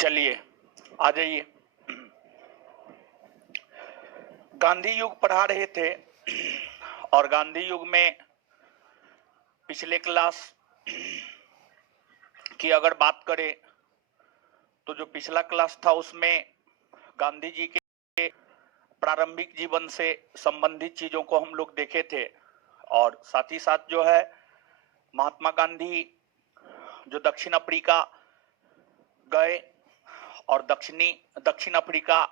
चलिए आ जाइए। गांधी युग पढ़ा रहे थे और गांधी युग में पिछले क्लास की अगर बात करें तो जो पिछला क्लास था उसमें गांधी जी के प्रारंभिक जीवन से संबंधित चीजों को हम लोग देखे थे और साथ ही साथ जो है महात्मा गांधी जो दक्षिण अफ्रीका गए और दक्षिण अफ्रीका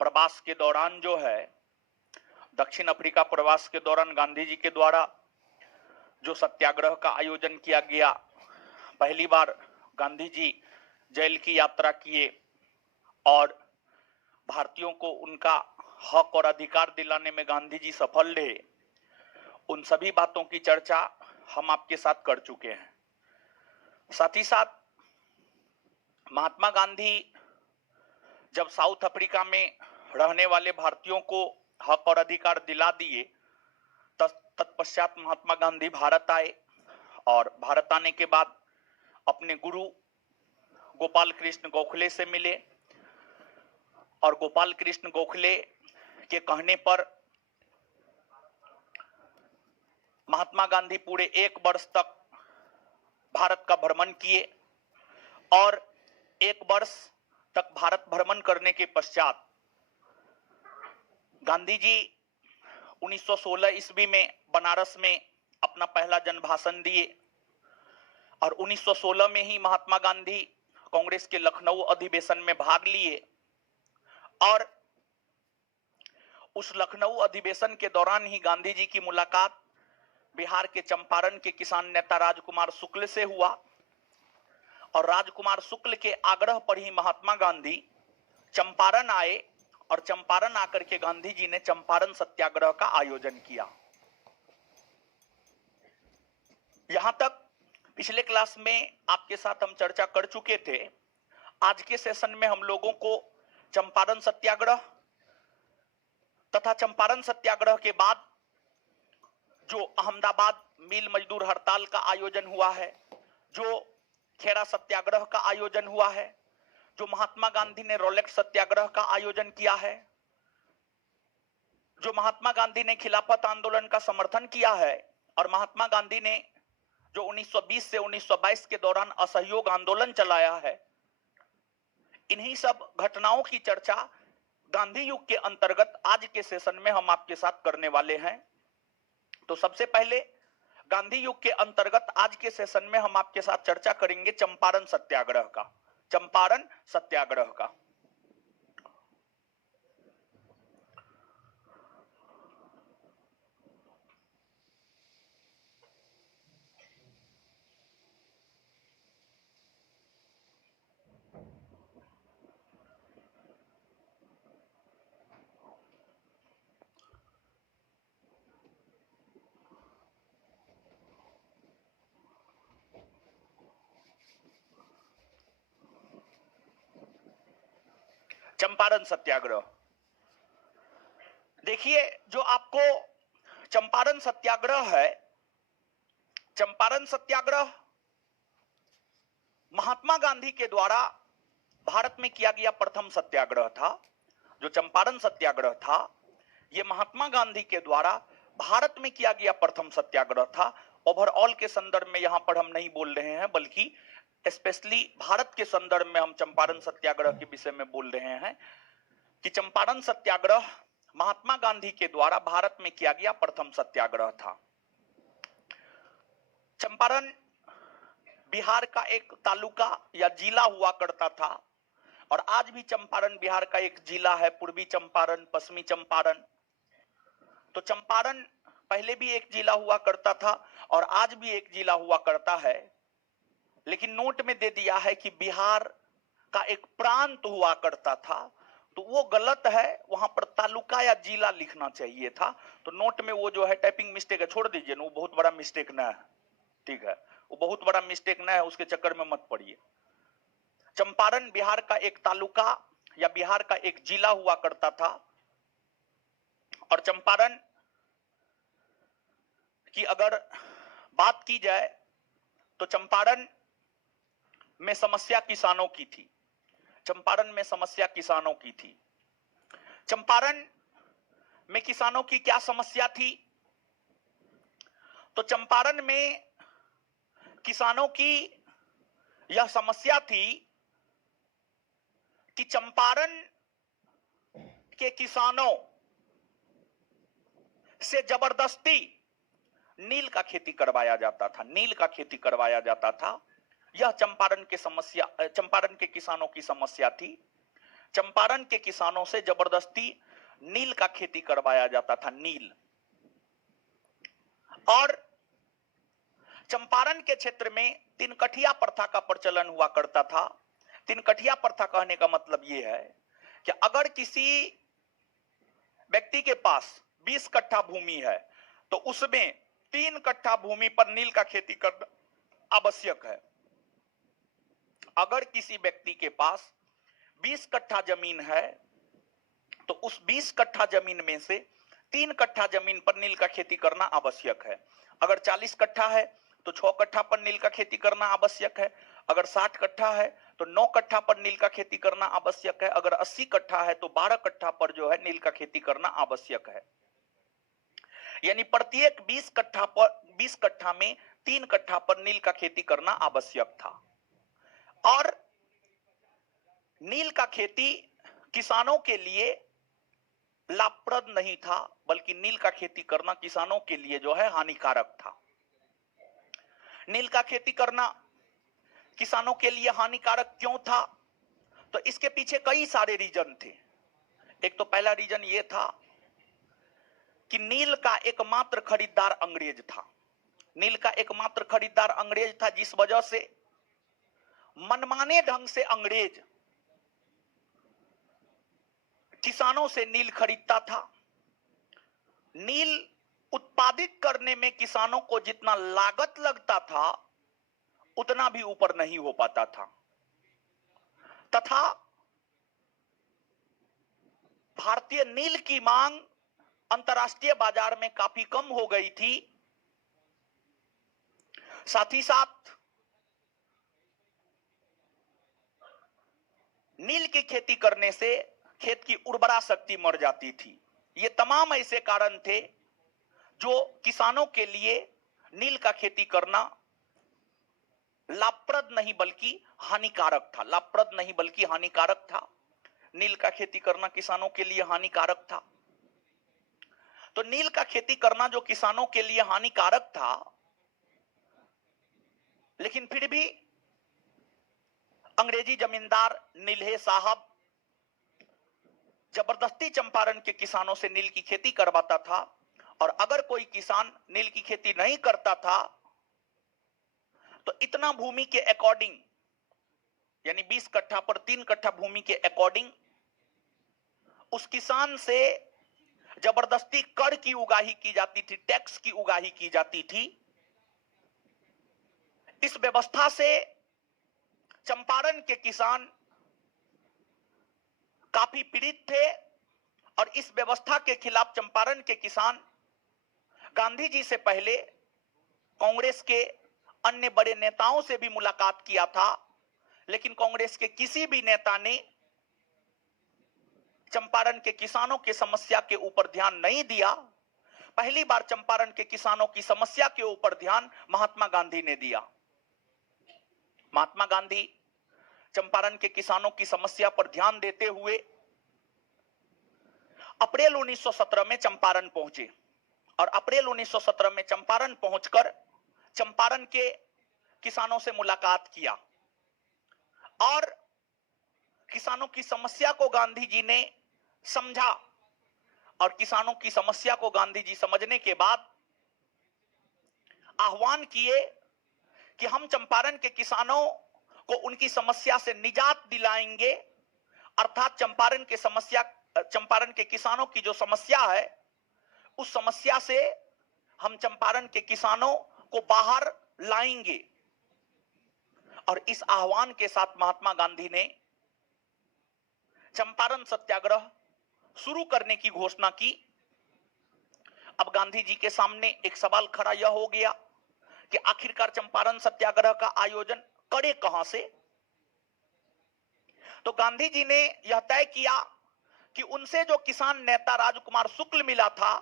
प्रवास के दौरान जो है दक्षिण अफ्रीका प्रवास के दौरान गांधी जी के द्वारा जो सत्याग्रह का आयोजन किया गया, पहली बार गांधी जी जेल की यात्रा किए और भारतीयों को उनका हक और अधिकार दिलाने में गांधी जी सफल रहे। उन सभी बातों की चर्चा हम आपके साथ कर चुके हैं। साथ ही साथ महात्मा गांधी जब साउथ अफ्रीका में रहने वाले भारतीयों को हक और अधिकार दिला दिए, तत्पश्चात महात्मा गांधी भारत आए और भारत आने के बाद अपने गुरु गोपाल कृष्ण गोखले से मिले और गोपाल कृष्ण गोखले के कहने पर महात्मा गांधी पूरे 1 वर्ष तक भारत का भ्रमण किए और 1 वर्ष तक भारत भ्रमण करने के पश्चात गांधी जी 1916 ईस्वी में बनारस में अपना पहला जनभाषण दिए और 1916 में ही महात्मा गांधी कांग्रेस के लखनऊ अधिवेशन में भाग लिए और उस लखनऊ अधिवेशन के दौरान ही गांधी जी की मुलाकात बिहार के चंपारण के किसान नेता राजकुमार शुक्ल से हुआ और राजकुमार शुक्ल के आग्रह पर ही महात्मा गांधी चंपारण आए और चंपारण आकर के गांधी जी ने चंपारण सत्याग्रह का आयोजन किया। यहां तक पिछले क्लास में आपके साथ हम चर्चा कर चुके थे। आज के सेशन में हम लोगों को चंपारण सत्याग्रह तथा चंपारण सत्याग्रह के बाद जो अहमदाबाद मिल मजदूर हड़ताल का आयोजन हुआ है, जो खेरा सत्याग्रह का आयोजन हुआ है, जो महात्मा गांधी ने रोलेक्स सत्याग्रह का आयोजन किया है, जो महात्मा गांधी ने खिलाफत आंदोलन का समर्थन किया है और महात्मा गांधी ने जो 1920 से 1922 के दौरान असहयोग आंदोलन चलाया है, इन्हीं सब घटनाओं की चर्चा गांधी युग के अंतर्गत आज के सेशन में हम आपके साथ करने वाले हैं। तो सबसे पहले गांधी युग के अंतर्गत आज के सेशन में हम आपके साथ चर्चा करेंगे चंपारण सत्याग्रह का। चंपारण सत्याग्रह का चंपारण सत्याग्रह देखिए, जो आपको चंपारण सत्याग्रह है, चंपारण सत्याग्रह महात्मा गांधी के द्वारा भारत में किया गया प्रथम सत्याग्रह था। जो चंपारण सत्याग्रह था यह महात्मा गांधी के द्वारा भारत में किया गया प्रथम सत्याग्रह था। ओवरऑल के संदर्भ में यहां पर हम नहीं बोल रहे हैं, बल्कि स्पेशली भारत के संदर्भ में हम चंपारण सत्याग्रह के विषय में बोल रहे हैं कि चंपारण सत्याग्रह महात्मा गांधी के द्वारा भारत में किया गया प्रथम सत्याग्रह था। चंपारण बिहार का एक तालुका या जिला हुआ करता था और आज भी चंपारण बिहार का एक जिला है, पूर्वी चंपारण, पश्चिमी चंपारण। तो चंपारण पहले भी एक जिला हुआ करता था और आज भी एक जिला हुआ करता है, लेकिन नोट में दे दिया है कि बिहार का एक प्रांत हुआ करता था, तो वो गलत है। वहां पर तालुका या जिला लिखना चाहिए था। तो नोट में वो जो है टाइपिंग मिस्टेक है, छोड़ दीजिए ना, वो बहुत बड़ा मिस्टेक ना है, ठीक है, वो बहुत बड़ा मिस्टेक ना है, उसके चक्कर में मत पड़िए। चंपारण बिहार का एक तालुका या बिहार का एक जिला हुआ करता था और चंपारण की अगर बात की जाए तो चंपारण में समस्या किसानों की थी। चंपारण में समस्या किसानों की थी। चंपारण में किसानों की क्या समस्या थी? तो चंपारण में किसानों की यह समस्या थी कि चंपारण के किसानों से जबरदस्ती नील का खेती करवाया जाता था, नील का खेती करवाया जाता था। यह चंपारण के किसानों की समस्या थी। चंपारण के किसानों से जबरदस्ती नील का खेती करवाया जाता था, नील। और चंपारण के क्षेत्र में तीन कठिया प्रथा का प्रचलन हुआ करता था। तीन कठिया प्रथा कहने का मतलब यह है कि अगर किसी व्यक्ति के पास 20 कट्ठा भूमि है तो उसमें 3 कट्ठा भूमि पर नील का खेती करना आवश्यक है। अगर किसी व्यक्ति के पास 20 कट्ठा जमीन है तो उस 20 कट्ठा जमीन में से 3 कट्ठा जमीन पर नील का खेती करना आवश्यक है। अगर 40 कट्ठा है तो 6 कट्ठा पर नील का खेती करना आवश्यक है। अगर 60 कट्ठा है तो 9 कट्ठा पर नील का खेती करना आवश्यक है। अगर 80 कट्ठा है तो 12 कट्ठा पर जो है नील का खेती करना आवश्यक है। यानी प्रत्येक 20 कट्ठा में 3 कट्ठा पर नील का खेती करना आवश्यक था। और नील का खेती किसानों के लिए लाभप्रद नहीं था, बल्कि नील का खेती करना किसानों के लिए जो है हानिकारक था। नील का खेती करना किसानों के लिए हानिकारक क्यों था? तो इसके पीछे कई सारे रीजन थे। एक तो पहला रीजन यह था कि नील का एकमात्र खरीदार अंग्रेज था। नील का एकमात्र खरीदार अंग्रेज था, जिस वजह से मनमाने ढंग से अंग्रेज किसानों से नील खरीदता था। नील उत्पादित करने में किसानों को जितना लागत लगता था उतना भी ऊपर नहीं हो पाता था, तथा भारतीय नील की मांग अंतर्राष्ट्रीय बाजार में काफी कम हो गई थी। साथ ही साथ नील की खेती करने से खेत की उर्वरा शक्ति मर जाती थी। ये तमाम ऐसे कारण थे जो किसानों के लिए नील का खेती करना लाभप्रद नहीं बल्कि हानिकारक था। लाभप्रद नहीं बल्कि हानिकारक था। नील का खेती करना किसानों के लिए हानिकारक था। तो नील का खेती करना जो किसानों के लिए हानिकारक था, लेकिन फिर भी अंग्रेजी जमींदार नीलहे साहब जबरदस्ती चंपारण के किसानों से नील की खेती करवाता था। और अगर कोई किसान नील की खेती नहीं करता था तो इतना भूमि के अकॉर्डिंग, यानी 20 कट्ठा पर 3 कट्ठा भूमि के अकॉर्डिंग उस किसान से जबरदस्ती कर की उगाही की जाती थी, टैक्स की उगाही की जाती थी। इस व्यवस्था से चंपारण के किसान काफी पीड़ित थे और इस व्यवस्था के खिलाफ चंपारण के किसान गांधी जी से पहले कांग्रेस के अन्य बड़े नेताओं से भी मुलाकात किया था, लेकिन कांग्रेस के किसी भी नेता ने चंपारण के किसानों की समस्या के ऊपर ध्यान नहीं दिया। पहली बार चंपारण के किसानों की समस्या के ऊपर ध्यान महात्मा गांधी ने दिया। महात्मा गांधी चंपारण के किसानों की समस्या पर ध्यान देते हुए अप्रैल 1917 में चंपारण पहुंचे और अप्रैल 1917 में चंपारण पहुंचकर चंपारण के किसानों से मुलाकात किया और किसानों की समस्या को गांधी जी ने समझा। और किसानों की समस्या को गांधी जी समझने के बाद आह्वान किए कि हम चंपारण के किसानों को उनकी समस्या से निजात दिलाएंगे, अर्थात चंपारण के किसानों की जो समस्या है उस समस्या से हम चंपारण के किसानों को बाहर लाएंगे। और इस आह्वान के साथ महात्मा गांधी ने चंपारण सत्याग्रह शुरू करने की घोषणा की। अब गांधी जी के सामने एक सवाल खड़ा यह हो गया कि आखिरकार चंपारण सत्याग्रह का आयोजन करे कहां से? तो गांधी जी ने यह तय किया कि उनसे जो किसान नेता राजकुमार शुक्ल मिला था,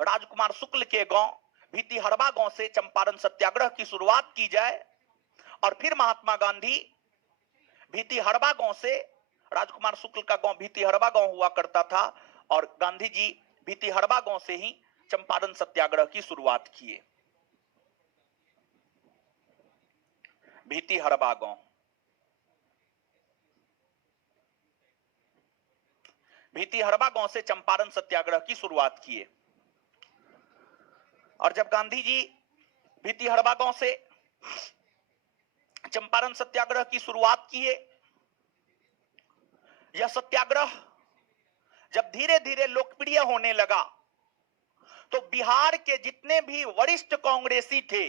राजकुमार शुक्ल के गांव भीतिहड़बा गांव से चंपारण सत्याग्रह की शुरुआत की जाए। और फिर महात्मा गांधी भीतिहड़बा गांव से, राजकुमार शुक्ल का गांव भीतिहड़बा गांव हुआ करता था, और गांधी जी भीतिहड़बा गांव से ही चंपारण सत्याग्रह की शुरुआत किए। भीतिहड़बा गांव, भीतिहड़बा गांव से चंपारण सत्याग्रह की शुरुआत किए। और जब गांधी जी भीतिहड़बा गांव से चंपारण सत्याग्रह की शुरुआत किए, यह सत्याग्रह जब धीरे धीरे लोकप्रिय होने लगा तो बिहार के जितने भी वरिष्ठ कांग्रेसी थे,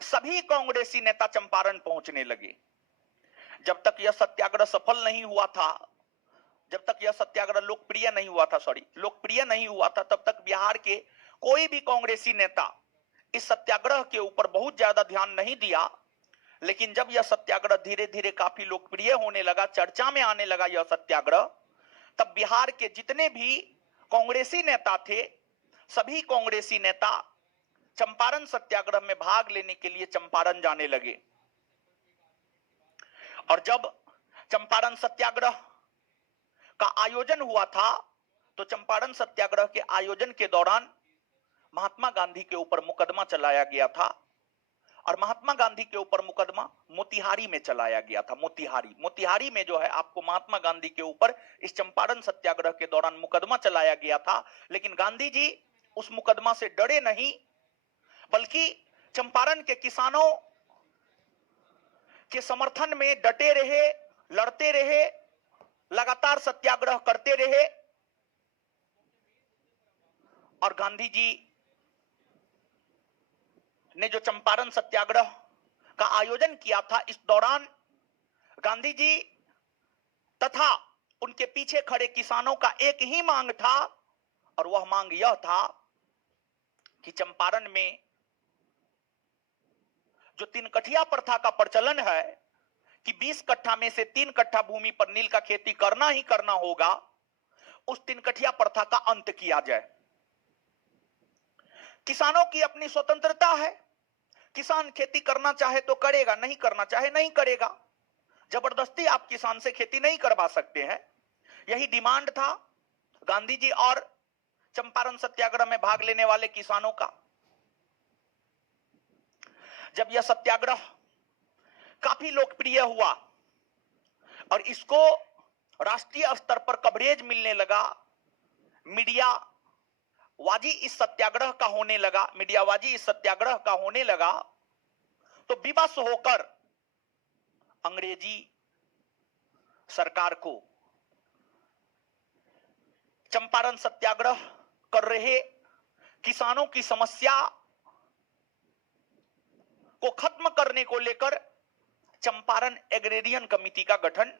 सभी कांग्रेसी नेता चंपारण पहुंचने लगे। जब तक यह सत्याग्रह सफल नहीं हुआ था, जब तक यह सत्याग्रह लोकप्रिय नहीं हुआ था, तब तक बिहार के कोई भी कांग्रेसी नेता इस सत्याग्रह के ऊपर बहुत ज्यादा ध्यान नहीं दिया। लेकिन जब यह सत्याग्रह धीरे धीरे काफी लोकप्रिय होने लगा, चर्चा में आने लगा यह सत्याग्रह, तब बिहार के जितने भी कांग्रेसी नेता थे, सभी कांग्रेसी नेता चंपारण सत्याग्रह में भाग लेने के लिए चंपारण जाने लगे। और जब चंपारण सत्याग्रह का आयोजन हुआ था, तो चंपारण सत्याग्रह के आयोजन के दौरान महात्मा गांधी के ऊपर मुकदमा चलाया गया था। और महात्मा गांधी के ऊपर मुकदमा मोतिहारी में चलाया गया था। मोतिहारी में जो है आपको महात्मा गांधी के ऊपर इस चंपारण सत्याग्रह के दौरान मुकदमा चलाया गया था। लेकिन गांधी जी उस मुकदमा से डरे नहीं, बल्कि चंपारण के किसानों के समर्थन में डटे रहे, लड़ते रहे, लगातार सत्याग्रह करते रहे। और गांधी जी ने जो चंपारण सत्याग्रह का आयोजन किया था, इस दौरान गांधी जी तथा उनके पीछे खड़े किसानों का एक ही मांग था, और वह मांग यह था कि चंपारण में जो 3 कठिया प्रथा का प्रचलन है कि 20 कट्ठा में से 3 कट्ठा भूमि पर नील का खेती करना ही करना होगा, उस 3 कठिया प्रथा का अंत किया जाए। किसानों की अपनी स्वतंत्रता है, किसान खेती करना चाहे तो करेगा, नहीं करना चाहे नहीं करेगा। जबरदस्ती आप किसान से खेती नहीं करवा सकते हैं। यही डिमांड था गांधी जी और चंपारण सत्याग्रह में भाग लेने वाले किसानों का। जब यह सत्याग्रह काफी लोकप्रिय हुआ और इसको राष्ट्रीय स्तर पर कवरेज मिलने लगा, मीडियाबाजी इस सत्याग्रह का होने लगा, तो विवश होकर अंग्रेजी सरकार को चंपारण सत्याग्रह कर रहे किसानों की समस्या को खत्म करने को लेकर चंपारण एग्रेरियन कमेटी का गठन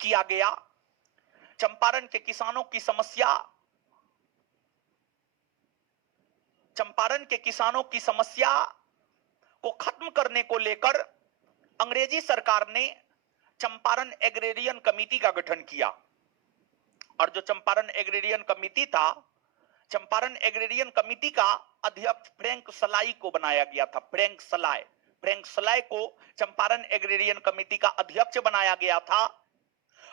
किया गया। चंपारण के किसानों की समस्या को खत्म करने को लेकर अंग्रेजी सरकार ने चंपारण एग्रेरियन कमेटी का गठन किया। और जो चंपारण एग्रेरियन कमेटी था, चंपारण एग्रेरियन कमेटी का अध्यक्ष फ्रैंक सलाई को बनाया गया था। फ्रैंक सलाई को चंपारण एग्रेरियन कमेटी का अध्यक्ष बनाया गया था।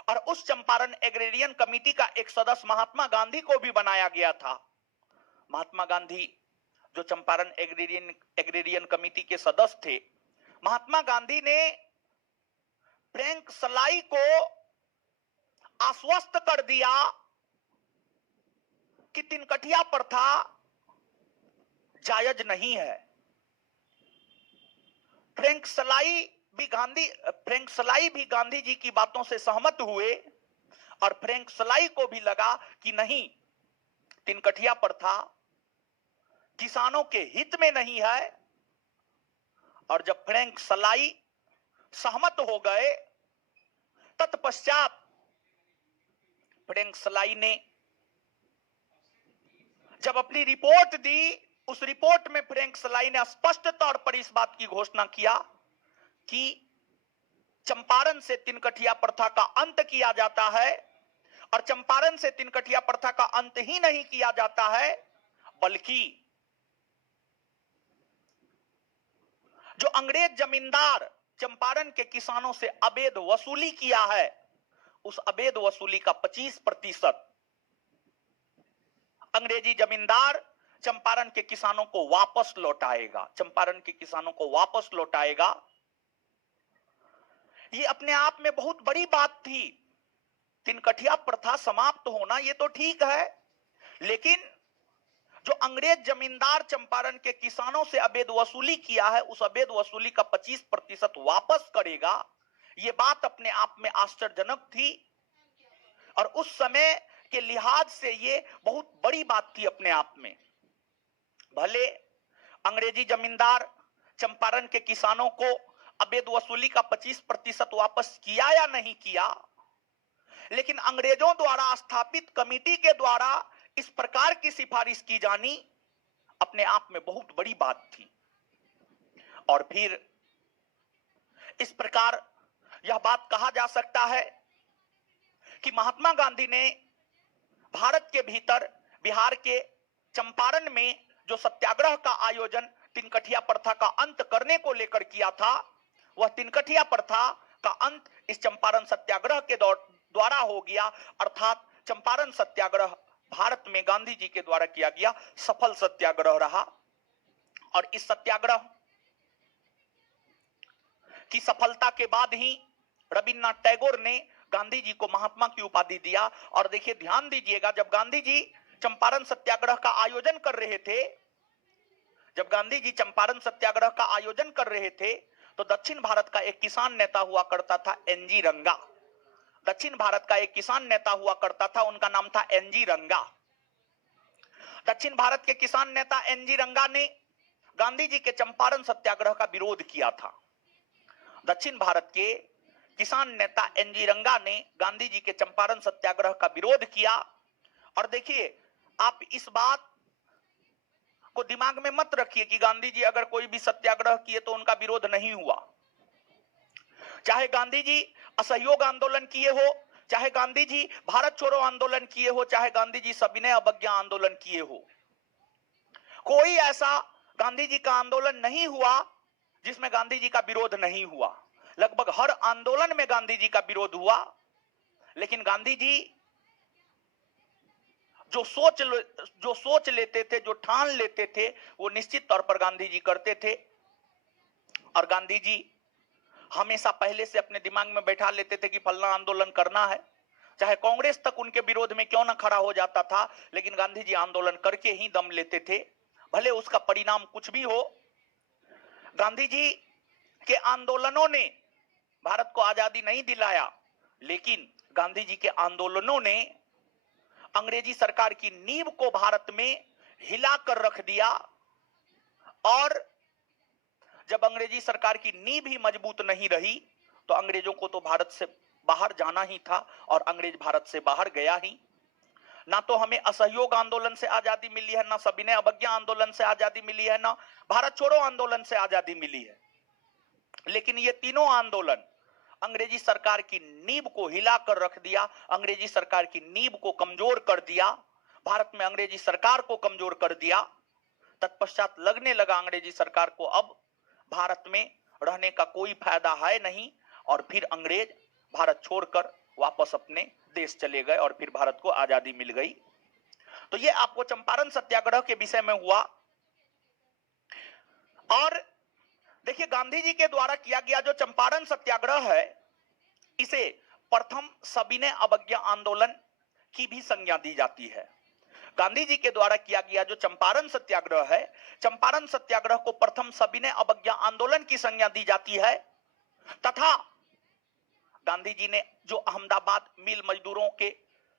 और उस चंपारण एग्रेरियन कमेटी का एक सदस्य महात्मा गांधी को भी बनाया गया था। महात्मा गांधी जो चंपारण एग्रेरियन कमेटी के सदस्य थे, महात्मा गांधी ने फ्रैंक सलाई को आश्वस्त कर दिया कि 3 कठिया प्रथा जायज नहीं है। फ्रैंक सलाई भी गांधी जी की बातों से सहमत हुए, और फ्रैंक सलाई को भी लगा कि नहीं, 3 कठिया प्रथा किसानों के हित में नहीं है। और जब फ्रैंक सलाई सहमत हो गए, तत्पश्चात फ्रैंक सलाई ने जब अपनी रिपोर्ट दी, उस रिपोर्ट में फ्रैंक सलाई ने स्पष्ट तौर पर इस बात की घोषणा किया कि चंपारण से तिनकठिया प्रथा का अंत किया जाता है। और चंपारण से तिनकठिया प्रथा का अंत ही नहीं किया जाता है, बल्कि जो अंग्रेज जमींदार चंपारण के किसानों से अवैध वसूली किया है, उस अवैध वसूली का 25% अंग्रेजी जमींदार चंपारण के किसानों को वापस लौटाएगा, चंपारण के किसानों को वापस लौटाएगा। ये अपने आप में बहुत बड़ी बात थी। तिनकठिया प्रथा समाप्त होना ये तो ठीक है, लेकिन जो अंग्रेज जमींदार चंपारण के किसानों से अवैध वसूली किया है, उस अवैध वसूली का 25% वापस करेगा, ये बात अपने आप में आश्चर्यजनक थी। और उस समय के लिहाज से ये बहुत बड़ी बात थी अपने आप में। भले अंग्रेजी जमींदार चंपारण के किसानों को अवैध वसूली का 25% वापस किया या नहीं किया, लेकिन अंग्रेजों द्वारा स्थापित कमेटी के द्वारा इस प्रकार की सिफारिश की जानी अपने आप में बहुत बड़ी बात थी। और फिर इस प्रकार यह बात कहा जा सकता है कि महात्मा गांधी ने भारत के भीतर बिहार के चंपारण में जो सत्याग्रह का आयोजन तिनकठिया प्रथा का अंत करने को लेकर किया था, वह तिनकठिया प्रथा का अंत इस चंपारण सत्याग्रह के द्वारा हो गया। अर्थात चंपारण सत्याग्रह भारत में गांधी जी के द्वारा किया गया सफल सत्याग्रह रहा। और इस सत्याग्रह की सफलता के बाद ही रविन्द्रनाथ टैगोर ने गांधी जी को महात्मा की उपाधि दिया। और देखिए, ध्यान दीजिएगा, जब गांधी जी चंपारण सत्याग्रह का आयोजन कर रहे थे, जब गांधी जी चंपारण सत्याग्रह का आयोजन कर रहे थे, तो दक्षिण भारत का एक किसान नेता हुआ करता था एनजी रंगा। दक्षिण भारत का एक किसान नेता हुआ करता था, उनका नाम था एनजी रंगा। दक्षिण भारत के किसान नेता एनजी रंगा ने गांधी जी के चंपारण सत्याग्रह का विरोध किया था। दक्षिण भारत के किसान नेता एनजी रंगा ने गांधी जी के चंपारण सत्याग्रह का विरोध किया। और देखिए, आप इस बात को दिमाग में मत रखिए कि गांधी जी अगर कोई भी सत्याग्रह किए तो उनका विरोध नहीं हुआ। चाहे गांधी जी असहयोग आंदोलन किए हो, चाहे गांधी जी भारत छोड़ो आंदोलन किए हो, चाहे गांधी जी सविनय अवज्ञा आंदोलन किए हो, कोई ऐसा गांधी जी का आंदोलन नहीं हुआ जिसमें गांधी जी का विरोध नहीं हुआ। लगभग हर आंदोलन में गांधी जी का विरोध हुआ। लेकिन गांधी जी जो सोच लेते थे, जो ठान लेते थे, वो निश्चित तौर पर गांधी जी करते थे। और गांधी जी हमेशा पहले से अपने दिमाग में बैठा लेते थे कि फलना आंदोलन करना है, चाहे कांग्रेस तक उनके विरोध में क्यों ना खड़ा हो जाता था, लेकिन गांधी जी आंदोलन करके ही दम लेते थे, भले उसका परिणाम कुछ भी हो। गांधी जी के आंदोलनों ने भारत को आजादी नहीं दिलाया, लेकिन गांधी जी के आंदोलनों ने अंग्रेजी सरकार की नींव को भारत में हिलाकर रख दिया। और जब अंग्रेजी सरकार की नींव ही मजबूत नहीं रही, तो अंग्रेजों को तो भारत से बाहर जाना ही था, और अंग्रेज भारत से बाहर गया ही। ना तो हमें असहयोग आंदोलन से आजादी मिली है, ना सविनय अवज्ञा आंदोलन से आजादी मिली है, ना भारत छोड़ो आंदोलन से आजादी मिली है। लेकिन ये तीनों आंदोलन अंग्रेजी सरकार की नींव को हिलाकर रख दिया, अंग्रेजी सरकार की नींव को कमजोर कर दिया, भारत में अंग्रेजी सरकार को कमजोर कर दिया। तत्पश्चात लगने लगा अंग्रेजी सरकार को अब भारत में रहने का कोई फायदा है नहीं, और फिर अंग्रेज भारत छोड़कर वापस अपने देश चले गए, और फिर भारत को आजादी मिल गई। तो ये आपको चंपारण सत्याग्रह के विषय में हुआ। और देखिए, गांधी जी के द्वारा किया गया जो चंपारण सत्याग्रह है, इसे प्रथम सविनय अवज्ञा आंदोलन की भी संज्ञा दी जाती है। गांधी जी के द्वारा किया गया जो चंपारण सत्याग्रह है, चंपारण सत्याग्रह को प्रथम सविनय अवज्ञा आंदोलन की संज्ञा दी जाती है। तथा गांधी जी ने जो अहमदाबाद मिल मजदूरों के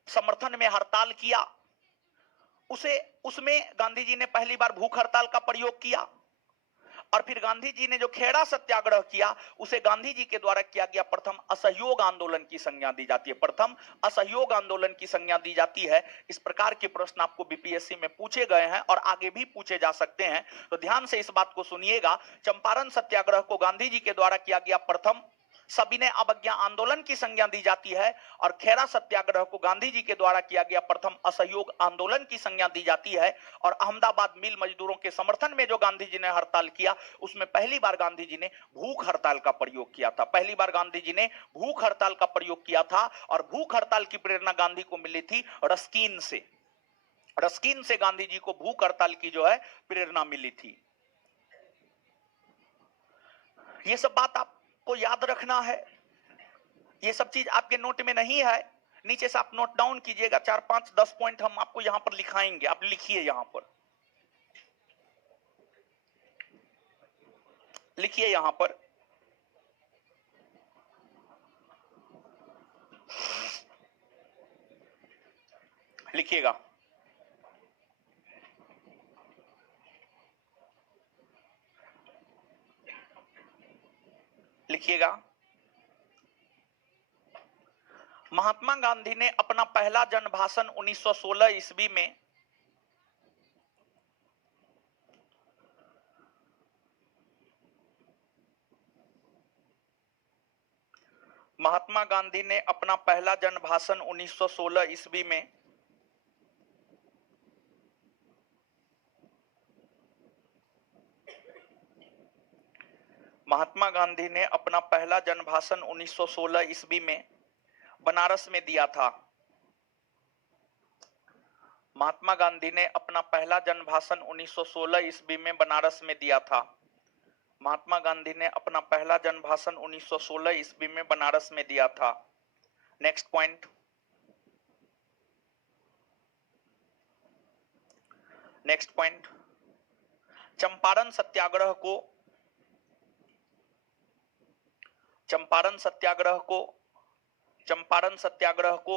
समर्थन में हड़ताल किया, उसमें गांधी जी ने पहली बार भूख हड़ताल का प्रयोग किया। और फिर गांधी जी ने जो खेड़ा सत्याग्रह किया, उसे गांधी जी के द्वारा किया गया प्रथम असहयोग आंदोलन की संज्ञा दी जाती है, प्रथम असहयोग आंदोलन की संज्ञा दी जाती है। इस प्रकार के प्रश्न आपको बीपीएससी में पूछे गए हैं और आगे भी पूछे जा सकते हैं, तो ध्यान से इस बात को सुनिएगा। चंपारण सत्याग्रह को गांधी जी के द्वारा किया गया प्रथम सविनय अवज्ञा आंदोलन की संज्ञा दी जाती है और खेरा सत्याग्रह को गांधी जी के द्वारा किया गया प्रथम असहयोग आंदोलन की संज्ञा दी जाती है। और अहमदाबाद मिल मजदूरों के समर्थन में जो गांधी जी ने हड़ताल किया, उसमें पहली बार गांधी जी ने भूख हड़ताल का प्रयोग किया था। पहली बार गांधी जी ने भूख हड़ताल का प्रयोग किया था और भूख हड़ताल की प्रेरणा गांधी को मिली थी रस्किन से। रस्किन से गांधी जी को भूख हड़ताल की जो है प्रेरणा मिली थी। ये सब बात आपको याद रखना है। ये सब चीज आपके नोट में नहीं है, नीचे से आप नोट डाउन कीजिएगा। 4, 5, 10 पॉइंट हम आपको यहां पर लिखाएंगे, आप लिखिए, यहां पर लिखिए, यहां पर लिखिएगा। लिखिएगा। महात्मा गांधी ने अपना पहला जन भाषण 1916 ईस्वी में महात्मा गांधी ने अपना पहला जन भाषण 1916 ईस्वी में महात्मा गांधी ने अपना पहला जन भाषण 1916 ईस्वी में बनारस में दिया था। महात्मा गांधी ने अपना पहला जन भाषण 1916 ईस्वी में बनारस में दिया था। महात्मा गांधी ने अपना पहला जन भाषण 1916 ईस्वी में बनारस में दिया था। Next point. Next point, Champaran satyagraha को चंपारण सत्याग्रह को चंपारण सत्याग्रह को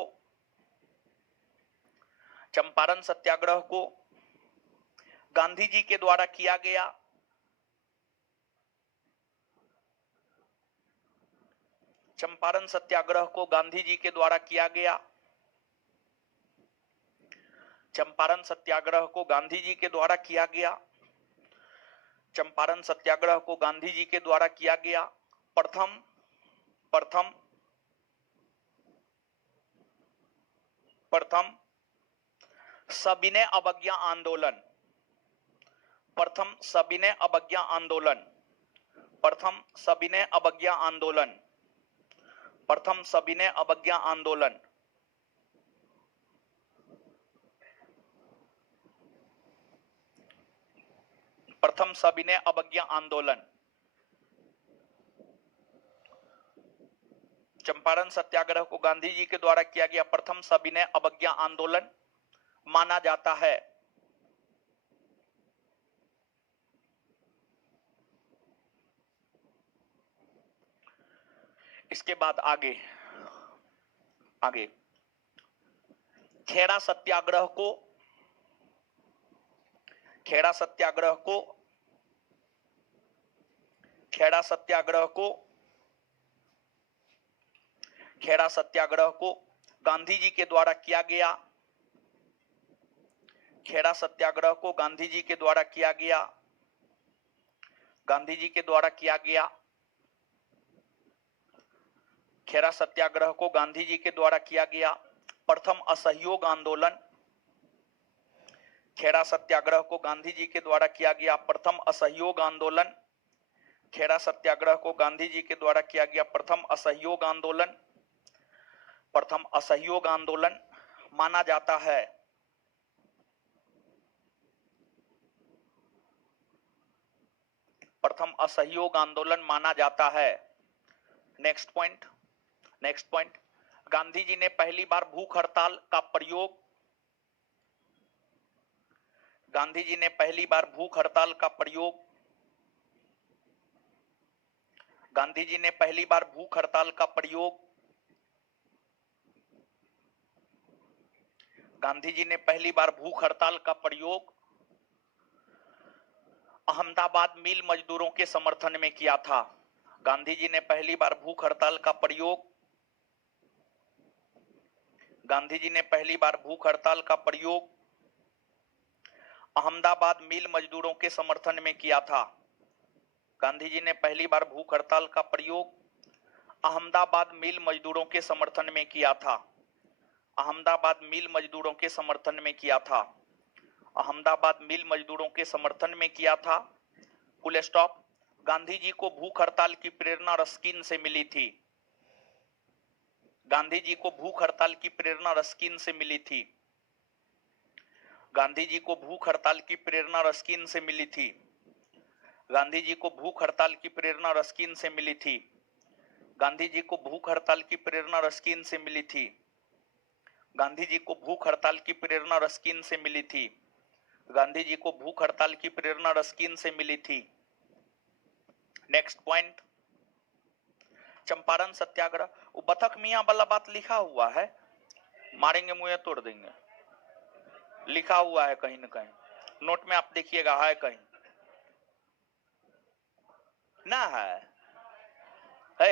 चंपारण सत्याग्रह को गांधी जी के द्वारा किया गया। चंपारण सत्याग्रह को गांधी जी के द्वारा किया गया। चंपारण सत्याग्रह को गांधी जी के द्वारा किया गया। चंपारण सत्याग्रह को गांधी जी के द्वारा किया गया। प्रथम प्रथम प्रथम सविनय अवज्ञा आंदोलन। प्रथम सविनय अवज्ञा आंदोलन। प्रथम सविनय अवज्ञा आंदोलन। प्रथम सविनय अवज्ञा आंदोलन। प्रथम सविनय अवज्ञा आंदोलन। चंपारण सत्याग्रह को गांधी जी के द्वारा किया गया प्रथम सविनय अवज्ञा आंदोलन माना जाता है। इसके बाद आगे खेड़ा सत्याग्रह को खेड़ा सत्याग्रह को खेड़ा सत्याग्रह को खेड़ा सत्याग्रह को गांधी जी के द्वारा किया गया। खेड़ा सत्याग्रह को गांधी जी के द्वारा किया गया। गांधी जी के द्वारा किया गया। खेड़ा सत्याग्रह को गांधी जी के द्वारा किया गया। प्रथम असहयोग आंदोलन। खेड़ा सत्याग्रह को गांधी जी के द्वारा किया गया प्रथम असहयोग आंदोलन। खेड़ा सत्याग्रह को गांधी जी के द्वारा किया गया प्रथम असहयोग आंदोलन। प्रथम असहयोग आंदोलन माना जाता है। प्रथम असहयोग आंदोलन माना जाता है। Next point. Next point, Gandhi ji ने पहली बार भूख हड़ताल का प्रयोग गांधी जी ने पहली बार भूख हड़ताल का प्रयोग गांधी जी ने पहली बार भूख हड़ताल का प्रयोग गांधी जी ने पहली बार भूख हड़ताल का प्रयोग अहमदाबाद मिल मजदूरों के समर्थन में किया था। गांधी जी ने पहली बार भूख हड़ताल का प्रयोग गांधी जी ने पहली बार भूख हड़ताल का प्रयोग अहमदाबाद मिल मजदूरों के समर्थन में किया था। गांधी जी ने पहली बार भूख हड़ताल का प्रयोग अहमदाबाद मिल मजदूरों के समर्थन में किया था। अहमदाबाद मिल मजदूरों के समर्थन में किया था। अहमदाबाद मिल मजदूरों के समर्थन में किया था। Full stop. गांधी जी को भूख हड़ताल की प्रेरणा रस्किन से मिली थी। गांधी जी को भूख हड़ताल की प्रेरणा रस्किन से मिली थी। गांधी जी को भूख हड़ताल की प्रेरणा रस्किन से मिली थी। गांधी जी को भूख हड़ताल की प्रेरणा रस्किन से मिली थी। गांधी जी को भूख हड़ताल की प्रेरणा रस्किन से मिली थी। गांधी जी को भूख हड़ताल की प्रेरणा रस्किन से मिली थी। गांधी जी को भूख हड़ताल की प्रेरणा रस्किन से मिली थी। नेक्स्ट पॉइंट, चंपारण सत्याग्रह। वो बतख मियां वाला बात लिखा हुआ है, मारेंगे मुंह तोड़ देंगे, लिखा हुआ है कहीं न कहीं, नोट में आप देखिएगा, है कहीं ना? है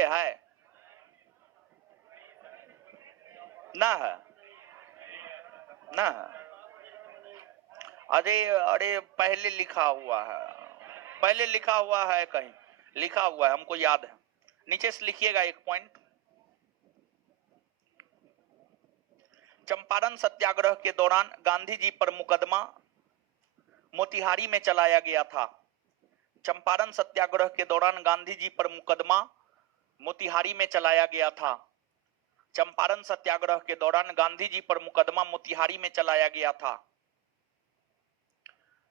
ना? है ना? अरे अरे पहले लिखा हुआ है, पहले लिखा हुआ है, कहीं लिखा हुआ है, हमको याद है। नीचे से लिखिएगा एक पॉइंट, चंपारण सत्याग्रह के दौरान गांधी जी पर मुकदमा मोतिहारी में चलाया गया था। चंपारण सत्याग्रह के दौरान गांधी जी पर मुकदमा मोतिहारी में चलाया गया था। चंपारण सत्याग्रह के दौरान गांधी जी पर मुकदमा मोतिहारी में चलाया गया था।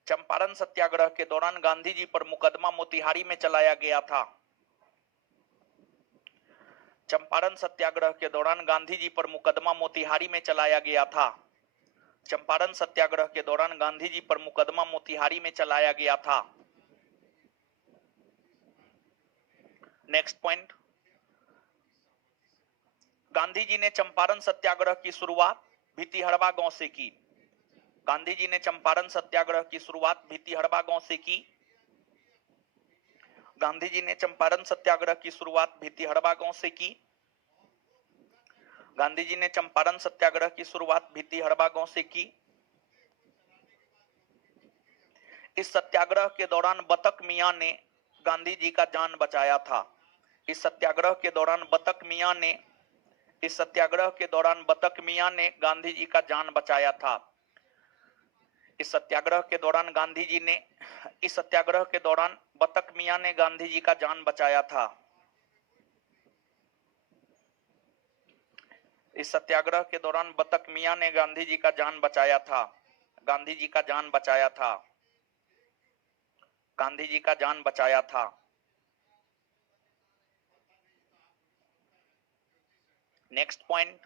चंपारण सत्याग्रह के दौरान गांधी जी पर मुकदमा मोतिहारी में चलाया गया था। चंपारण सत्याग्रह के दौरान गांधी जी पर मुकदमा मोतिहारी में चलाया गया था। चंपारण सत्याग्रह के दौरान गांधी जी पर मुकदमा मोतिहारी में चलाया गया था। नेक्स्ट पॉइंट, गांधी जी ने चंपारण सत्याग्रह की शुरुआत भितिहड़वा गांव से की। गांधी जी ने चंपारण सत्याग्रह की शुरुआत भितिहड़वा गांव से की। गांधी जी ने चंपारण सत्याग्रह की शुरुआत भितिहड़वा गांव से की। गांधी जी ने चंपारण सत्याग्रह की शुरुआत भितिहड़वा गांव से की। इस सत्याग्रह के दौरान बतख मियां ने गांधी जी का जान बचाया था। इस सत्याग्रह के दौरान बतख मियां ने इस सत्याग्रह के दौरान बतख मियां ने गांधी जी का जान बचाया था। इस सत्याग्रह के दौरान गांधी जी ने इस सत्याग्रह के दौरान बतख मियां ने गांधी जी का जान बचाया था। इस सत्याग्रह के दौरान बतख मियां ने गांधी जी का जान बचाया था। गांधी जी का जान बचाया था। गांधी जी का जान बचाया था। नेक्स्ट पॉइंट,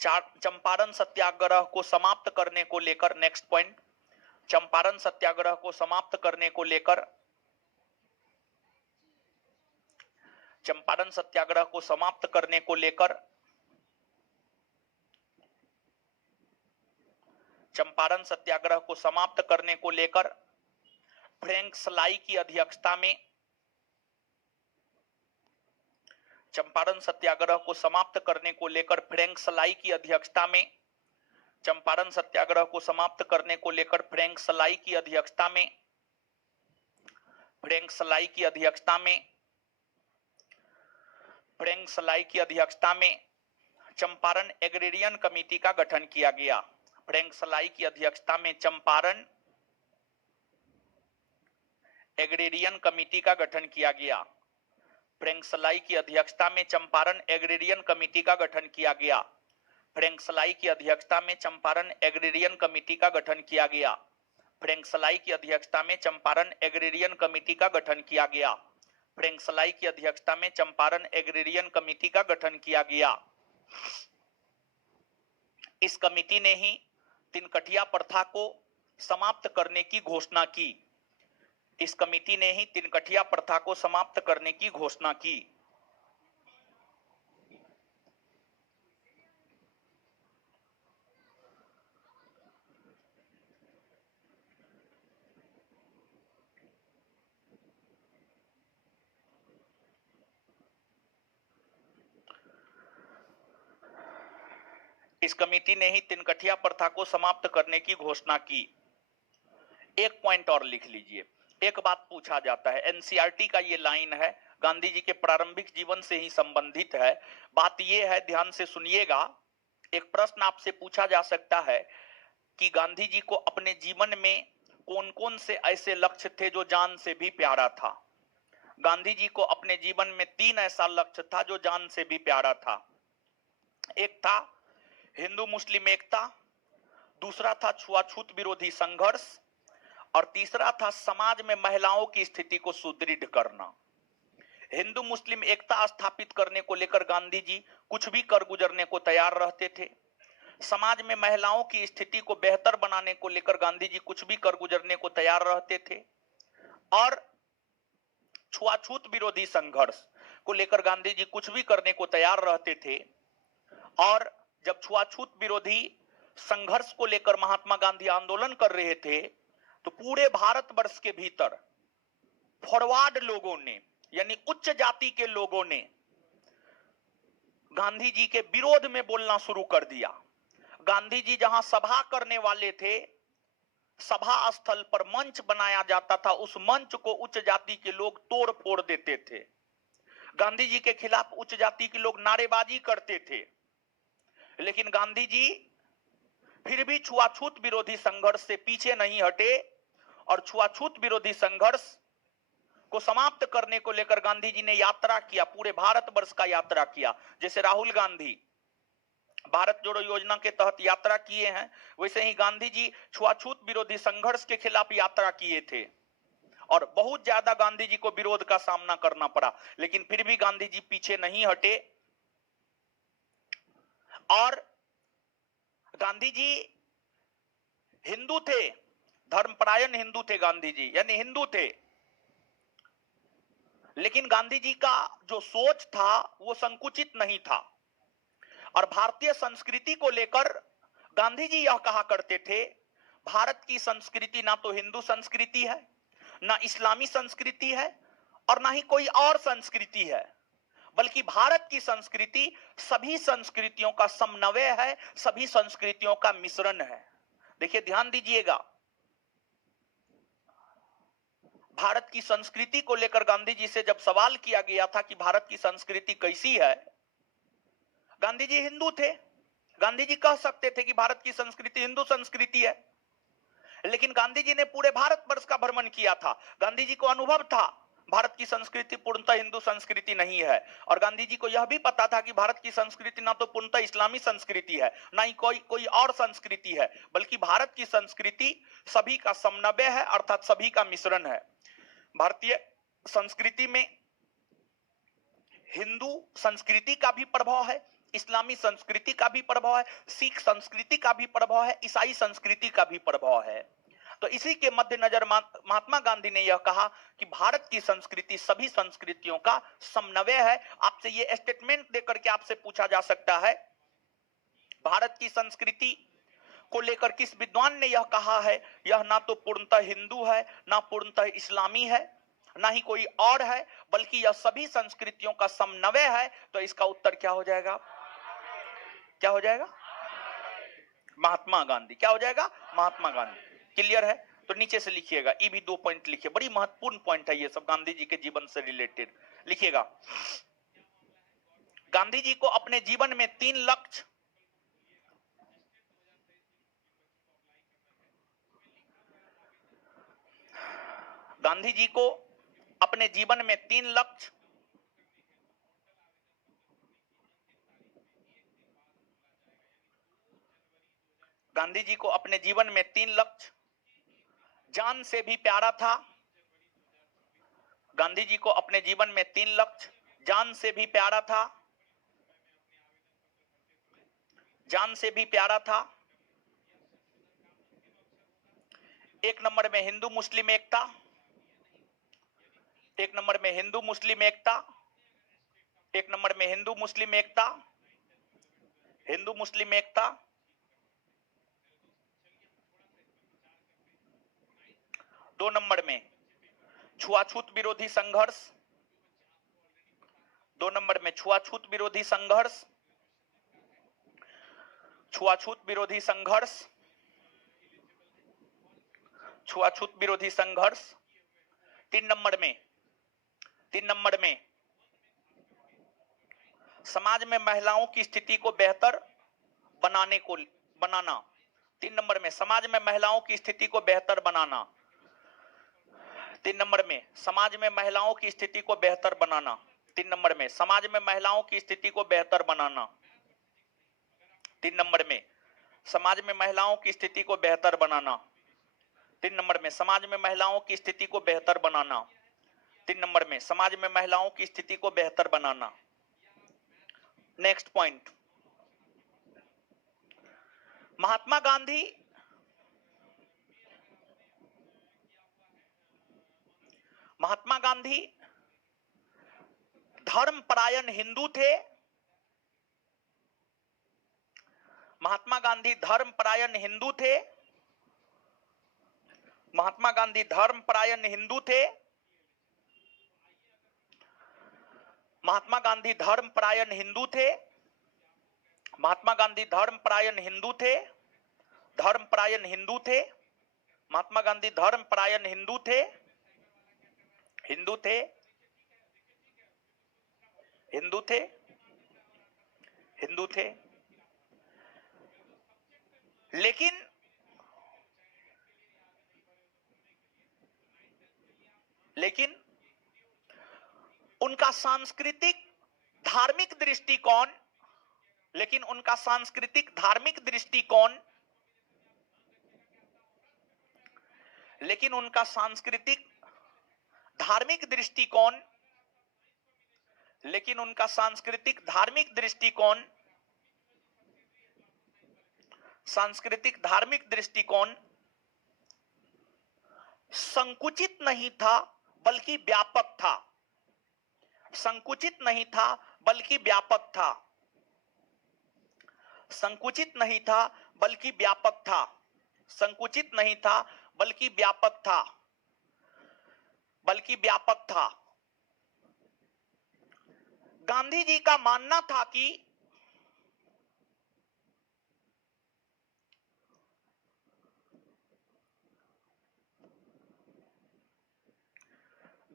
चंपारण सत्याग्रह को समाप्त करने को लेकर, नेक्स्ट पॉइंट, चंपारण सत्याग्रह को समाप्त करने को लेकर, चंपारण सत्याग्रह को समाप्त करने को लेकर, चंपारण सत्याग्रह को समाप्त करने को लेकर फ्रैंक सलाई की अध्यक्षता में, चंपारण सत्याग्रह को समाप्त करने को लेकर फ्रैंक सलाई की अध्यक्षता में, चंपारण सत्याग्रह को समाप्त करने को लेकर फ्रैंक सलाई की अध्यक्षता में, फ्रैंक सलाई की अध्यक्षता में, फ्रैंक सलाई की अध्यक्षता में चंपारण एग्रेरियन कमेटी का गठन किया गया। फ्रैंक सलाई की अध्यक्षता में चंपारण एग्रेरियन कमेटी का गठन किया गया। फ्रैंक सलाई की अध्यक्षता में चंपारण एग्रेरियन कमेटी का गठन किया गया। फ्रैंक सलाई की अध्यक्षता में चंपारण एग्रेरियन कमेटी का गठन किया गया। फ्रैंक सलाई की अध्यक्षता में चंपारण एग्रेरियन कमेटी का गठन किया गया। फ्रैंक सलाई की अध्यक्षता में चंपारण एग्रेरियन कमेटी का गठन किया गया। इस कमेटी ने ही तिनकठिया प्रथा को समाप्त करने की घोषणा की। इस कमेटी ने ही तिनकठिया प्रथा को समाप्त करने की घोषणा की। इस कमेटी ने ही तिनकठिया प्रथा को समाप्त करने की घोषणा की। एक पॉइंट और लिख लीजिए, एक बात पूछा जाता है, एनसीईआरटी का ये लाइन है, गांधी जी के प्रारंभिक जीवन से ही संबंधित है। बात ये है, ध्यान से सुनिएगा, एक प्रश्न आपसे पूछा जा सकता है कि गांधी जी को अपने जीवन में कौन कौन से ऐसे लक्ष्य थे जो जान से भी प्यारा था। गांधी जी को अपने जीवन में 3 ऐसा लक्ष्य था जो जान से भी प्यारा था। एक था हिंदू मुस्लिम एकता, दूसरा था छुआछूत विरोधी संघर्ष, और तीसरा था समाज में महिलाओं की स्थिति को सुदृढ़ करना। हिंदू मुस्लिम एकता स्थापित करने को लेकर गांधी जी कुछ भी कर गुजरने को तैयार रहते थे। समाज में महिलाओं की स्थिति को बेहतर बनाने को लेकर गांधी जी कुछ भी कर गुजरने को तैयार रहते थे। और छुआछूत विरोधी संघर्ष को लेकर गांधी जी कुछ भी करने को तैयार रहते थे। और जब छुआछूत विरोधी संघर्ष को लेकर महात्मा गांधी आंदोलन कर रहे थे तो पूरे भारतवर्ष के भीतर फॉरवर्ड लोगों ने, यानी उच्च जाति के लोगों ने गांधी जी के विरोध में बोलना शुरू कर दिया। गांधी जी जहां सभा करने वाले थे, सभा स्थल पर मंच बनाया जाता था, उस मंच को उच्च जाति के लोग तोड़ फोड़ देते थे। गांधी जी के खिलाफ उच्च जाति के लोग नारेबाजी करते थे। लेकिन गांधी जी फिर भी छुआछूत विरोधी संघर्ष से पीछे नहीं हटे और छुआछूत विरोधी संघर्ष को समाप्त करने को लेकर गांधी जी ने यात्रा किया, पूरे भारतवर्ष का यात्रा किया। जैसे राहुल गांधी भारत जोड़ो योजना के तहत यात्रा किए हैं, वैसे ही गांधी जी छुआछूत विरोधी संघर्ष के खिलाफ यात्रा किए थे और बहुत ज्यादा गांधी जी को विरोध का सामना करना पड़ा, लेकिन फिर भी गांधी जी पीछे नहीं हटे। और गांधी जी हिंदू थे, धर्मपरायण हिंदू थे गांधी जी, यानी हिंदू थे, लेकिन गांधी जी का जो सोच था वो संकुचित नहीं था। और भारतीय संस्कृति को लेकर गांधी जी यह कहा करते थे, भारत की संस्कृति ना तो हिंदू संस्कृति है, ना इस्लामी संस्कृति है, और ना ही कोई और संस्कृति है, बल्कि भारत की संस्कृति सभी संस्कृतियों का समन्वय है, सभी संस्कृतियों का मिश्रण है। देखिए, ध्यान दीजिएगा, भारत की संस्कृति को लेकर गांधी जी से जब सवाल किया गया था कि भारत की संस्कृति कैसी है, गांधी जी हिंदू थे, गांधी जी कह सकते थे कि भारत की संस्कृति हिंदू संस्कृति है, लेकिन गांधी जी ने पूरे भारतवर्ष का भ्रमण किया था। गांधी जी को अनुभव था भारत की संस्कृति पूर्णतः हिंदू संस्कृति नहीं है, और गांधी जी को यह भी पता था कि भारत की संस्कृति ना तो पूर्णतः इस्लामी संस्कृति है, ना ही कोई और संस्कृति है, बल्कि भारत की संस्कृति सभी का समन्वय है, अर्थात सभी का मिश्रण है। भारतीय संस्कृति में हिंदू संस्कृति का भी प्रभाव है, इस्लामी संस्कृति का भी प्रभाव है, सिख संस्कृति का भी प्रभाव है, ईसाई संस्कृति का भी प्रभाव है। तो इसी के मद्देनजर महात्मा गांधी ने यह कहा कि भारत की संस्कृति सभी संस्कृतियों का समन्वय है। आपसे यह स्टेटमेंट देकर के आपसे पूछा जा सकता है, भारत की संस्कृति को लेकर किस विद्वान ने यह कहा है, यह ना तो पूर्णतः हिंदू है, ना पूर्णतः इस्लामी है, ना ही कोई और है, बल्कि यह सभी संस्कृतियों का समन्वय है। तो इसका उत्तर क्या हो जाएगा? क्या हो जाएगा? महात्मा गांधी। क्या हो जाएगा? महात्मा गांधी। क्लियर है? तो नीचे से लिखिएगा, ये भी 2 पॉइंट लिखिए, बड़ी महत्वपूर्ण पॉइंट है ये सब, गांधी जी के जीवन से रिलेटेड। लिखिएगा, गांधी जी को अपने जीवन में 3 लक्ष्य, गांधी जी को अपने जीवन में 3 लक्ष्य, गांधी जी को अपने जीवन में 3 लक्ष्य जान से भी प्यारा था। गांधी जी को अपने जीवन में 3 लक्ष्य जान से भी प्यारा था, जान से भी प्यारा था। 1 नंबर में हिंदू मुस्लिम एकता, 1 नंबर में हिंदू मुस्लिम एकता, 1 नंबर में हिंदू मुस्लिम एकता, हिंदू मुस्लिम एकता। 2 नंबर में छुआछूत विरोधी संघर्ष, 2 नंबर में छुआछूत विरोधी संघर्ष, छुआछूत विरोधी संघर्ष, छुआछूत विरोधी संघर्ष। तीन नंबर में समाज में महिलाओं की स्थिति को बेहतर बनाना। 3 नंबर में समाज में महिलाओं की स्थिति को बेहतर बनाना। 3 नंबर में समाज में महिलाओं की स्थिति को बेहतर बनाना। 3 नंबर में समाज में महिलाओं की स्थिति को बेहतर बनाना। 3 नंबर में समाज में महिलाओं की स्थिति को बेहतर बनाना। 3 नंबर में समाज में महिलाओं की स्थिति को बेहतर बनाना। 3 नंबर में समाज में महिलाओं की स्थिति को बेहतर बनाना। नेक्स्ट पॉइंट, महात्मा गांधी धर्मपरायण हिंदू थे। महात्मा गांधी धर्मपरायण हिंदू थे। महात्मा गांधी धर्मपरायण हिंदू थे। महात्मा गांधी धर्मपरायण हिंदू थे। महात्मा गांधी धर्मपरायण हिंदू थे। धर्मपरायण हिंदू थे। महात्मा गांधी धर्मपरायण हिंदू थे। हिंदू थे। हिंदू थे। हिंदू थे। लेकिन उनका सांस्कृतिक धार्मिक दृष्टिकोण संकुचित नहीं था बल्कि व्यापक था। संकुचित नहीं था बल्कि व्यापक था। संकुचित नहीं था बल्कि व्यापक था। संकुचित नहीं था बल्कि व्यापक था। व्यापक था। गांधी जी का मानना था कि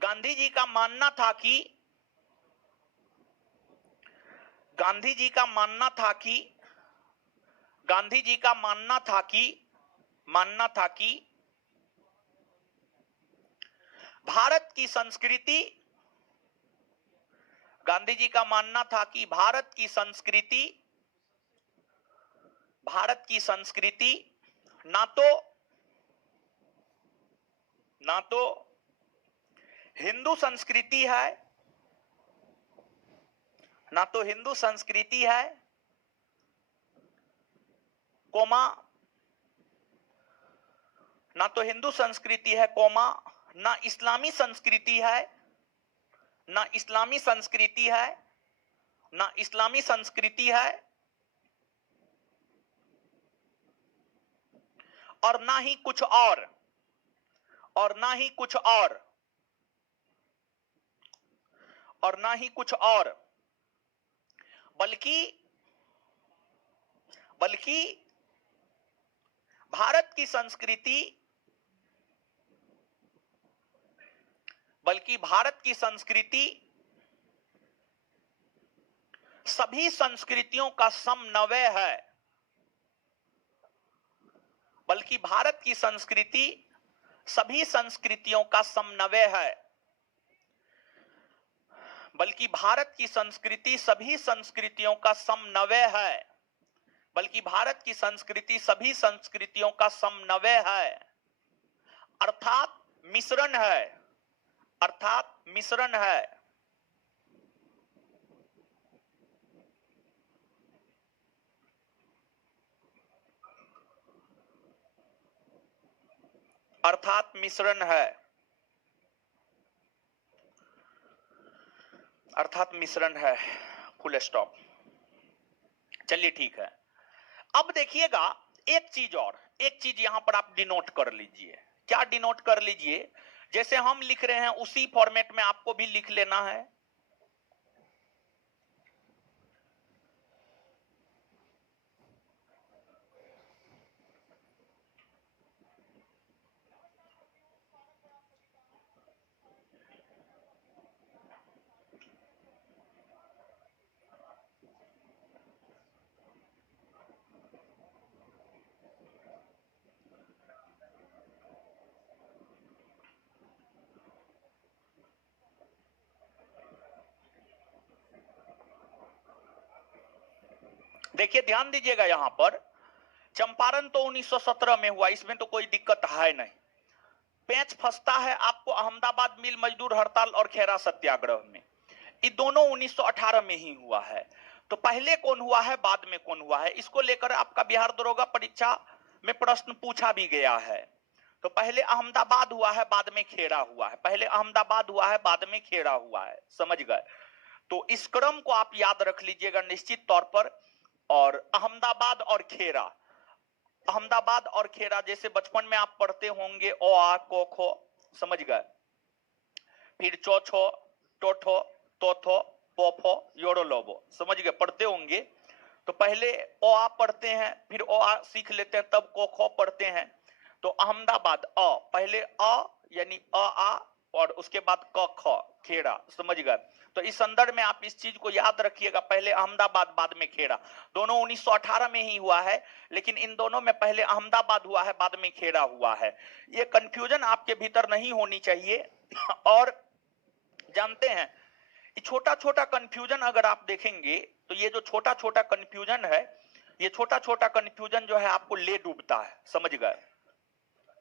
गांधी जी का मानना था कि गांधी जी का मानना था कि गांधी जी का मानना था कि भारत की संस्कृति गांधी जी का मानना था कि भारत की संस्कृति ना तो हिंदू संस्कृति है, ना तो हिंदू संस्कृति है, कोमा ना तो हिंदू संस्कृति है, कोमा ना इस्लामी संस्कृति है, ना इस्लामी संस्कृति है, ना इस्लामी संस्कृति है, और ना ही कुछ और, और ना ही कुछ और, और ना ही कुछ और, बल्कि भारत की संस्कृति, बल्कि भारत की संस्कृति सभी संस्कृतियों का समन्वय है। बल्कि भारत की संस्कृति सभी संस्कृतियों का समन्वय है। बल्कि भारत की संस्कृति सभी संस्कृतियों का समन्वय है। बल्कि भारत की संस्कृति सभी संस्कृतियों का समन्वय है, अर्थात मिश्रण है, अर्थात मिश्रण है। अर्थात मिश्रण है, अर्थात मिश्रण है, फुल स्टॉप। चलिए ठीक है। अब देखिएगा एक चीज यहां पर आप डिनोट कर लीजिए। क्या डिनोट कर लीजिए? जैसे हम लिख रहे हैं उसी फॉर्मेट में आपको भी लिख लेना है। देखिए ध्यान दीजिएगा, यहां पर चंपारण तो 1917 में हुआ, इसमें तो कोई दिक्कत है नहीं। पेंच फंसता है आपको अहमदाबाद मिल मजदूर हड़ताल और खेरा सत्याग्रह में। ये दोनों 1918 में ही हुआ है। तो पहले कौन हुआ है, बाद में कौन हुआ है, इसको लेकर आपका बिहार दरोगा परीक्षा में प्रश्न पूछा भी गया है। तो पहले अहमदाबाद हुआ है, बाद में खेड़ा हुआ है, पहले अहमदाबाद हुआ है, बाद में खेड़ा हुआ है, समझ गए। तो इस क्रम को आप याद रख लीजिएगा निश्चित तौर पर। और अहमदाबाद और खेड़ा, अहमदाबाद और खेड़ा जैसे बचपन में आप पढ़ते होंगे ओ आ को खो, समझ गए। फिर चौथो, टोठो, तोथो, पोफो, योरो लोबो, समझ गए, पढ़ते होंगे। तो पहले ओ आ पढ़ते हैं, फिर ओ आ सीख लेते हैं, तब को खो पढ़ते हैं। तो अहमदाबाद अ, पहले अ यानी अ आ और उसके बाद क ख खेड़ा, समझ गए। तो इस संदर्भ में आप इस चीज को याद रखिएगा, पहले अहमदाबाद बाद में खेड़ा। दोनों 1918 में ही हुआ है, लेकिन इन दोनों में पहले अहमदाबाद हुआ है, बाद में खेड़ा हुआ है। ये कंफ्यूजन आपके भीतर नहीं होनी चाहिए। और जानते हैं छोटा छोटा कंफ्यूजन अगर आप देखेंगे तो ये जो छोटा छोटा कंफ्यूजन है, ये छोटा छोटा कंफ्यूजन जो है आपको ले डूबता है, समझ गए।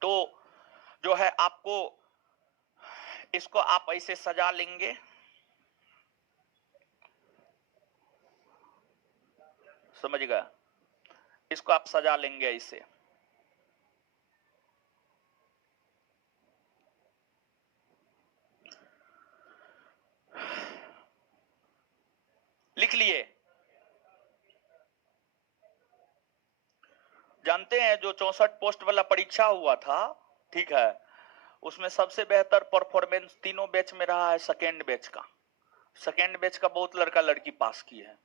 तो जो है आपको इसको आप ऐसे सजा लेंगे, समझ गए, इसको आप सजा लेंगे ऐसे। लिख लिए। जानते हैं जो 64 पोस्ट वाला परीक्षा हुआ था, ठीक है, उसमें सबसे बेहतर परफॉर्मेंस तीनों बैच में रहा है सेकेंड बैच का। सेकेंड बैच का बहुत लड़का लड़की पास की है,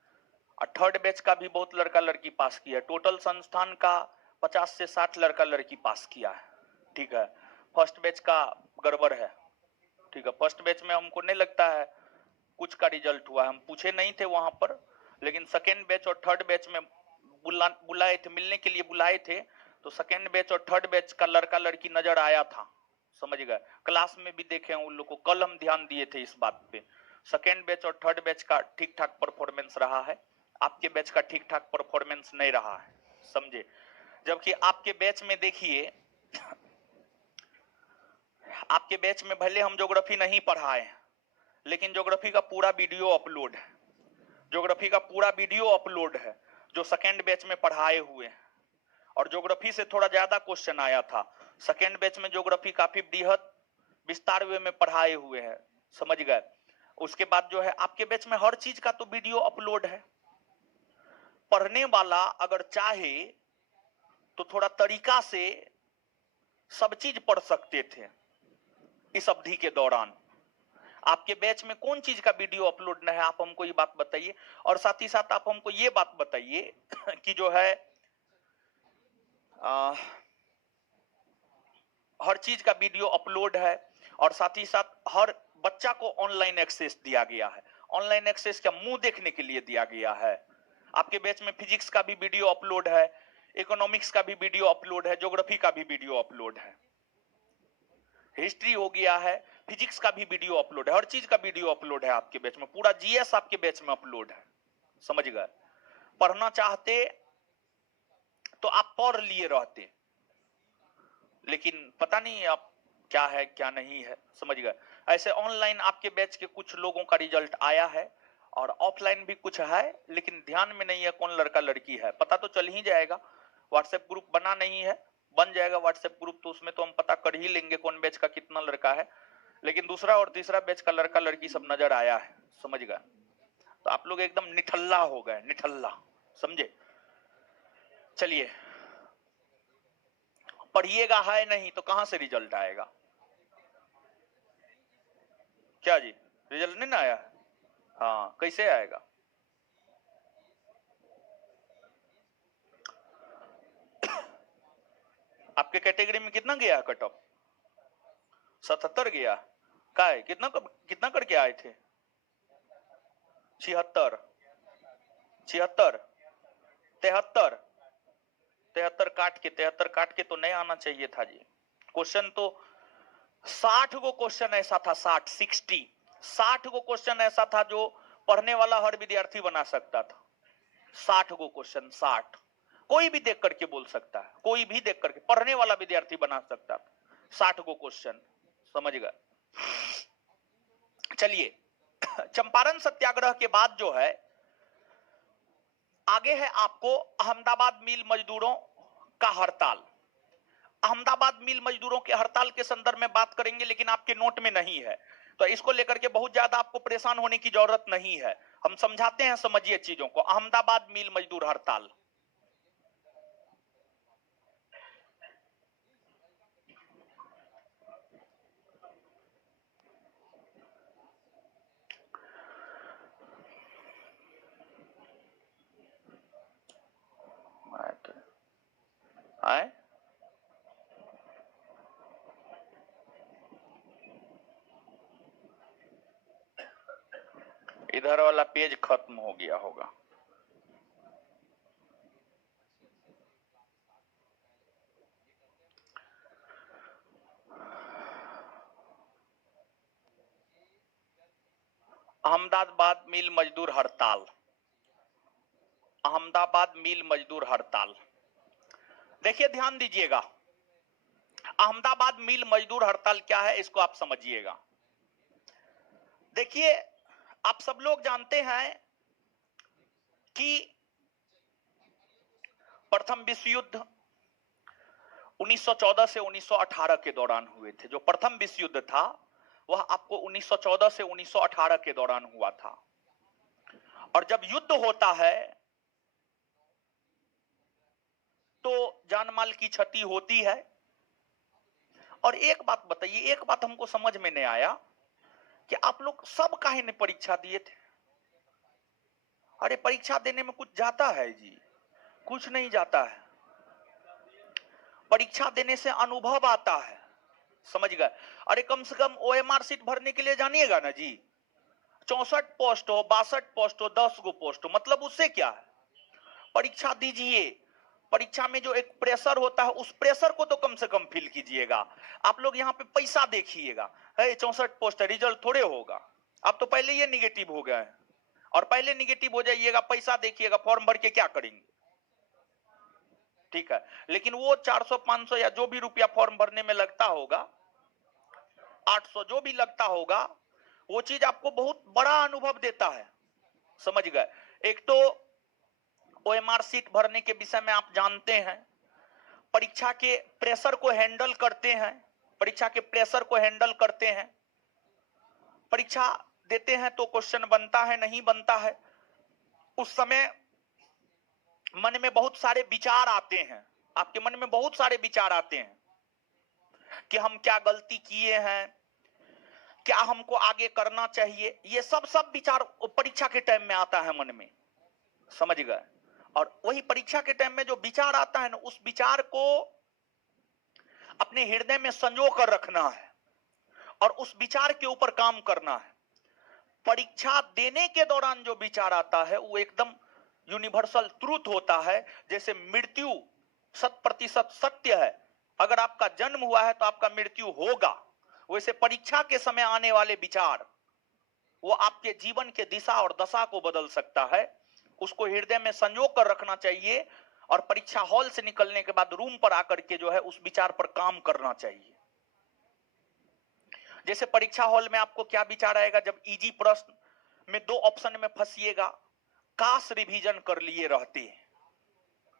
और थर्ड बैच का भी बहुत लड़का लड़की पास किया है। टोटल संस्थान का 50 से 60 लड़का लड़की पास किया है, ठीक है। फर्स्ट बैच का गड़बड़ है, ठीक है। फर्स्ट बैच में हमको नहीं लगता है कुछ का रिजल्ट हुआ है, हम पूछे नहीं थे वहां पर, लेकिन सेकेंड बैच और थर्ड बैच में बुलाए थे, मिलने के लिए बुलाए थे। तो सेकेंड बैच और थर्ड बैच का लड़का लड़की नजर आया था, समझ गए। क्लास में भी देखे उन लोग को, कल हम ध्यान दिए थे इस बात पे। सेकेंड बैच और थर्ड बैच का ठीक ठाक परफॉर्मेंस रहा है, आपके बैच का ठीक ठाक परफॉर्मेंस नहीं रहा है, समझे। जबकि आपके बैच में देखिए, आपके बैच में भले हम ज्योग्राफी नहीं पढ़ाए, लेकिन ज्योग्राफी का पूरा वीडियो अपलोड है, ज्योग्राफी का पूरा वीडियो अपलोड है जो सेकेंड बैच में पढ़ाए हुए हैं। और ज्योग्राफी से थोड़ा ज्यादा क्वेश्चन आया था, सेकेंड बैच में ज्योग्राफी काफी बृहद विस्तार वे में पढ़ाए हुए हैं, समझ गए। उसके बाद जो है आपके बैच में हर चीज का तो वीडियो अपलोड है। पढ़ने वाला अगर चाहे तो थोड़ा तरीका से सब चीज पढ़ सकते थे इस अवधि के दौरान। आपके बैच में कौन चीज का वीडियो अपलोड न है, आप हमको ये बात बताइए। और साथ ही साथ आप हमको ये बात बताइए कि जो है हर चीज का वीडियो अपलोड है, और साथ ही साथ हर बच्चा को ऑनलाइन एक्सेस दिया गया है। ऑनलाइन एक्सेस क्या, मुंह देखने के लिए दिया गया है। आपके बैच में फिजिक्स का भी वीडियो अपलोड है, इकोनॉमिक्स का भी वीडियो अपलोड है, ज्योग्राफी का भी वीडियो अपलोड है, हिस्ट्री हो गया है, फिजिक्स का भी वीडियो अपलोड है, हर चीज का वीडियो अपलोड है आपके बैच में। पूरा जीएस आपके बैच में अपलोड है, समझ गए। पढ़ना चाहते तो आप पढ़ लिए रहते, लेकिन पता नहीं अब क्या है क्या नहीं है, समझ गए। ऐसे ऑनलाइन आपके बैच के कुछ लोगों का रिजल्ट आया है, और ऑफलाइन भी कुछ है, लेकिन ध्यान में नहीं है कौन लड़का लड़की है। पता तो चल ही जाएगा, व्हाट्सएप ग्रुप बना नहीं है, बन जाएगा व्हाट्सएप ग्रुप, तो उसमें तो हम पता कर ही लेंगे कौन बैच का कितना लड़का है। लेकिन दूसरा और तीसरा बैच का लड़का लड़की सब नजर आया है, समझ गए। तो आप लोग एकदम निठल्ला हो गए, निठल्ला, समझे। चलिए, पढ़िएगा है नहीं तो कहां से रिजल्ट आएगा। क्या जी, रिजल्ट नहीं ना आया? हाँ, कैसे आएगा? आपके कैटेगरी में कितना गया कट ऑफ? 77 गया। का है कितना करके आए थे? 76, 76, 73, 73 काट के तो नहीं आना चाहिए था जी। क्वेश्चन तो 60 गो क्वेश्चन ऐसा था, 60 गो क्वेश्चन ऐसा था जो पढ़ने वाला हर विद्यार्थी बना सकता था। 60 गो क्वेश्चन, 60। कोई भी देख करके बोल सकता है, कोई भी देख करके, पढ़ने वाला विद्यार्थी बना सकता है। 60 गो क्वेश्चन, समझ गए। चलिए, चंपारण सत्याग्रह के बाद जो है आगे है आपको अहमदाबाद मिल मजदूरों का हड़ताल। अहमदाबाद मिल मजदूरों के हड़ताल के संदर्भ में बात करेंगे, लेकिन आपके नोट में नहीं है, तो इसको लेकर के बहुत ज्यादा आपको परेशान होने की जरूरत नहीं है। हम समझाते हैं, समझिए चीजों को। अहमदाबाद मिल मजदूर हड़ताल, आए इधर वाला पेज खत्म हो गया होगा। अहमदाबाद मिल मजदूर हड़ताल, अहमदाबाद मिल मजदूर हड़ताल। देखिए, ध्यान दीजिएगा, अहमदाबाद मिल मजदूर हड़ताल क्या है इसको आप समझिएगा। देखिए, आप सब लोग जानते हैं कि प्रथम विश्व युद्ध 1914 से 1918 के दौरान हुए थे। जो प्रथम विश्व युद्ध था वह आपको 1914 से 1918 के दौरान हुआ था। और जब युद्ध होता है तो जान माल की क्षति होती है। और एक बात बताइए, एक बात हमको समझ में नहीं आया कि आप लोग सब काहे ने परीक्षा दिए थे? अरे परीक्षा देने में कुछ जाता है जी? कुछ नहीं जाता है। परीक्षा देने से अनुभव आता है, समझ गए। अरे कम से कम ओएमआर सीट भरने के लिए जानिएगा ना जी, 64 पोस्ट हो, 62 पोस्ट हो, 10 गो पोस्ट हो, मतलब उससे क्या है? परीक्षा दीजिए। परीक्षा में जो एक प्रेशर होता है उस प्रेशर को तो कम से कम फील कीजिएगा। आप लोग यहाँ पे पैसा देखिएगा, 64 पोस्ट है, रिजल्ट थोड़े होगा। आप तो पहले ये निगेटिव हो गए हैं, और पहले निगेटिव हो जाइएगा, पैसा देखिएगा, फॉर्म भर के क्या करेंगे? ठीक है, लेकिन वो 400 500 या जो भी रुपया फॉर्म भरने में लगता होगा, 800 जो भी लगता होगा, वो चीज आपको बहुत बड़ा अनुभव देता है, समझ गए। एक तो ओएमआर सीट भरने के विषय में आप जानते हैं, परीक्षा के प्रेशर को हैंडल करते हैं, परीक्षा के प्रेशर को हैंडल करते हैं। परीक्षा देते हैं तो क्वेश्चन बनता है, नहीं बनता है, उस समय मन में बहुत विचार आते हैं, आपके मन में बहुत सारे विचार आते हैं कि हम क्या गलती किए हैं, क्या हमको आगे करना चाहिए। ये सब विचार परीक्षा के टाइम में आता है मन में, समझ गए। और वही परीक्षा के टाइम में जो विचार आता है ना, उस विचार को अपने हृदय में संजो कर रखना है और उस विचार के ऊपर काम करना है। परीक्षा देने के दौरान जो विचार आता है वो एकदम यूनिवर्सल ट्रूथ होता है। जैसे मृत्यु 100% सत्य है, अगर आपका जन्म हुआ है तो आपका मृत्यु होगा, वैसे परीक्षा के समय आने वाले विचार वो आपके जीवन के दिशा और दशा को बदल सकता है। उसको हृदय में संजो कर रखना चाहिए और परीक्षा हॉल से निकलने के बाद रूम पर आकर के जो है उस विचार पर काम करना चाहिए। जैसे परीक्षा हॉल में आपको क्या विचार आएगा जब इजी प्रश्न में 2 ऑप्शन में फंसिएगा? काश रिवीजन कर लिए रहते,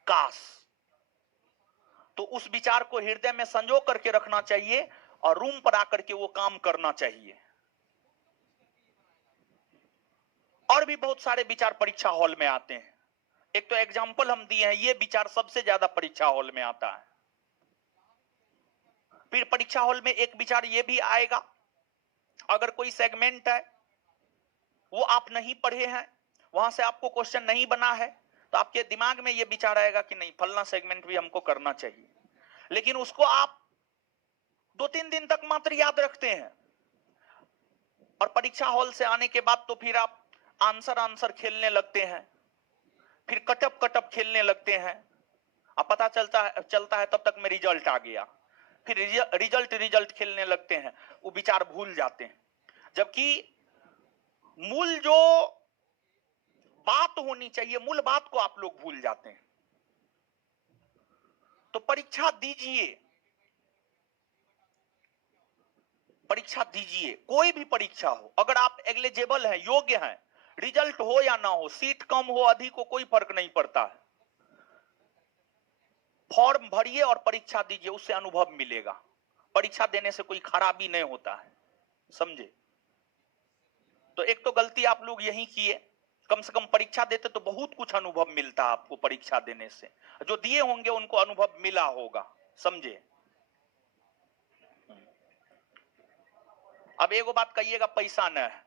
काश। तो उस विचार को हृदय में संजो करके रखना चाहिए और रूम पर आकर के वो काम करना चाहिए। और भी बहुत सारे विचार परीक्षा हॉल में आते हैं। एक तो एग्जाम्पल हम दिए हैं, ये विचार सबसे ज्यादा परीक्षा हॉल में आता है। फिर परीक्षा हॉल में एक विचार ये भी आएगा, अगर कोई सेगमेंट है वो आप नहीं पढ़े हैं, वहां से आपको क्वेश्चन नहीं बना है, तो आपके दिमाग में ये विचार आएगा कि नहीं फलना सेगमेंट भी हमको करना चाहिए। लेकिन उसको आप 2-3 दिन तक मात्र याद रखते हैं और परीक्षा हॉल से आने के बाद तो फिर आप आंसर खेलने लगते हैं, फिर कटअप खेलने लगते हैं। अब पता चलता है तब तक में रिजल्ट आ गया, फिर रिजल्ट खेलने लगते हैं, वो विचार भूल जाते हैं। जबकि मूल जो बात होनी चाहिए, मूल बात को आप लोग भूल जाते हैं। तो परीक्षा दीजिए, परीक्षा दीजिए, कोई भी परीक्षा हो, अगर आप एलिजिबल हैं, योग्य हैं, रिजल्ट हो या ना हो, सीट कम हो अधिक हो, कोई फर्क नहीं पड़ता है। फॉर्म भरिए और परीक्षा दीजिए, उससे अनुभव मिलेगा। परीक्षा देने से कोई खराबी नहीं होता है, समझे। तो एक तो गलती आप लोग यही किए, कम से कम परीक्षा देते तो बहुत कुछ अनुभव मिलता आपको परीक्षा देने से। जो दिए होंगे उनको अनुभव मिला होगा, समझे। अब एगो बात कहिएगा, पैसा न है,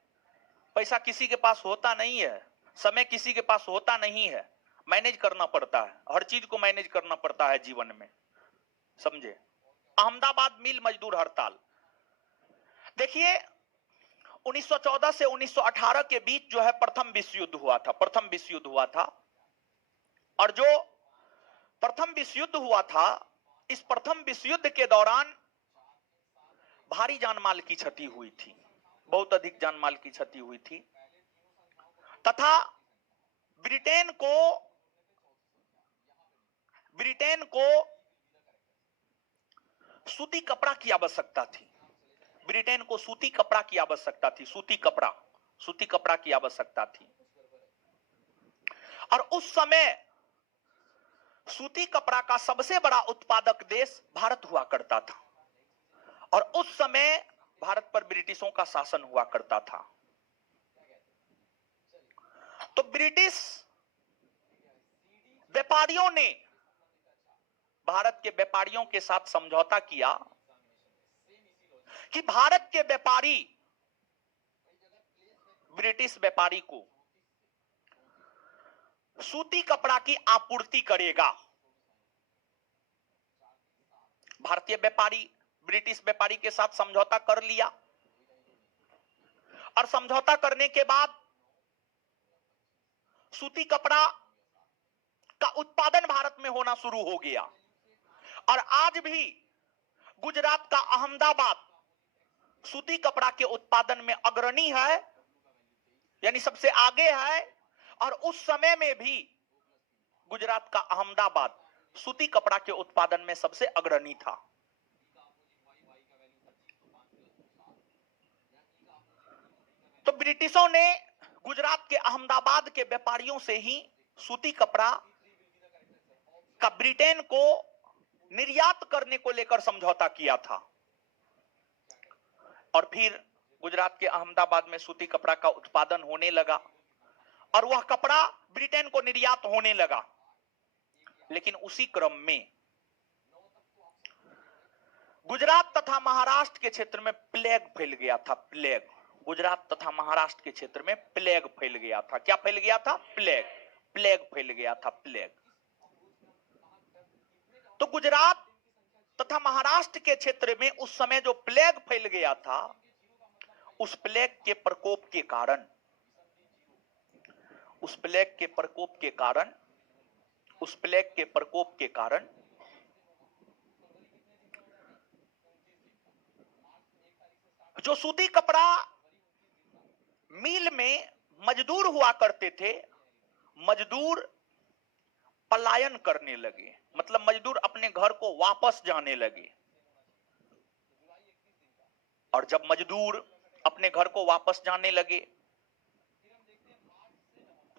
पैसा किसी के पास होता नहीं है, समय किसी के पास होता नहीं है, मैनेज करना पड़ता है, हर चीज को मैनेज करना पड़ता है जीवन में, समझे। अहमदाबाद मिल मजदूर हड़ताल, देखिए 1914 से 1918 के बीच जो है प्रथम विश्व युद्ध हुआ था, प्रथम विश्व युद्ध हुआ था। और जो प्रथम विश्व युद्ध हुआ था, इस प्रथम विश्व युद्ध के दौरान भारी जानमाल की क्षति हुई थी, बहुत अधिक जानमाल की क्षति हुई थी, तथा ब्रिटेन को सूती कपड़ा की आवश्यकता थी, ब्रिटेन को सूती कपड़ा की आवश्यकता थी, सूती कपड़ा की आवश्यकता थी। और उस समय सूती कपड़ा का सबसे बड़ा उत्पादक देश भारत हुआ करता था, और उस समय भारत पर ब्रिटिशों का शासन हुआ करता था। तो ब्रिटिश व्यापारियों ने भारत के व्यापारियों के साथ समझौता किया कि भारत के व्यापारी ब्रिटिश व्यापारी को सूती कपड़ा की आपूर्ति करेगा। भारतीय व्यापारी ब्रिटिश व्यापारी के साथ समझौता कर लिया, और समझौता करने के बाद सूती कपड़ा का उत्पादन भारत में होना शुरू हो गया। और आज भी गुजरात का अहमदाबाद सूती कपड़ा के उत्पादन में अग्रणी है, यानी सबसे आगे है। और उस समय में भी गुजरात का अहमदाबाद सूती कपड़ा के उत्पादन में सबसे अग्रणी था। तो ब्रिटिशों ने गुजरात के अहमदाबाद के व्यापारियों से ही सूती कपड़ा का ब्रिटेन को निर्यात करने को लेकर समझौता किया था, और फिर गुजरात के अहमदाबाद में सूती कपड़ा का उत्पादन होने लगा, और वह कपड़ा ब्रिटेन को निर्यात होने लगा। लेकिन उसी क्रम में गुजरात तथा महाराष्ट्र के क्षेत्र में प्लेग फैल गया था, प्लेग। गुजरात तथा महाराष्ट्र के क्षेत्र में प्लेग फैल गया था। क्या फैल गया था? प्लेग फैल गया था, प्लेग। तो गुजरात तथा महाराष्ट्र के क्षेत्र में उस समय जो प्लेग फैल गया था, उस प्लेग के प्रकोप के कारण जो सूती कपड़ा मिल में मजदूर हुआ करते थे, मजदूर पलायन करने लगे, मतलब मजदूर अपने घर को वापस जाने लगे। और जब मजदूर अपने घर को वापस जाने लगे,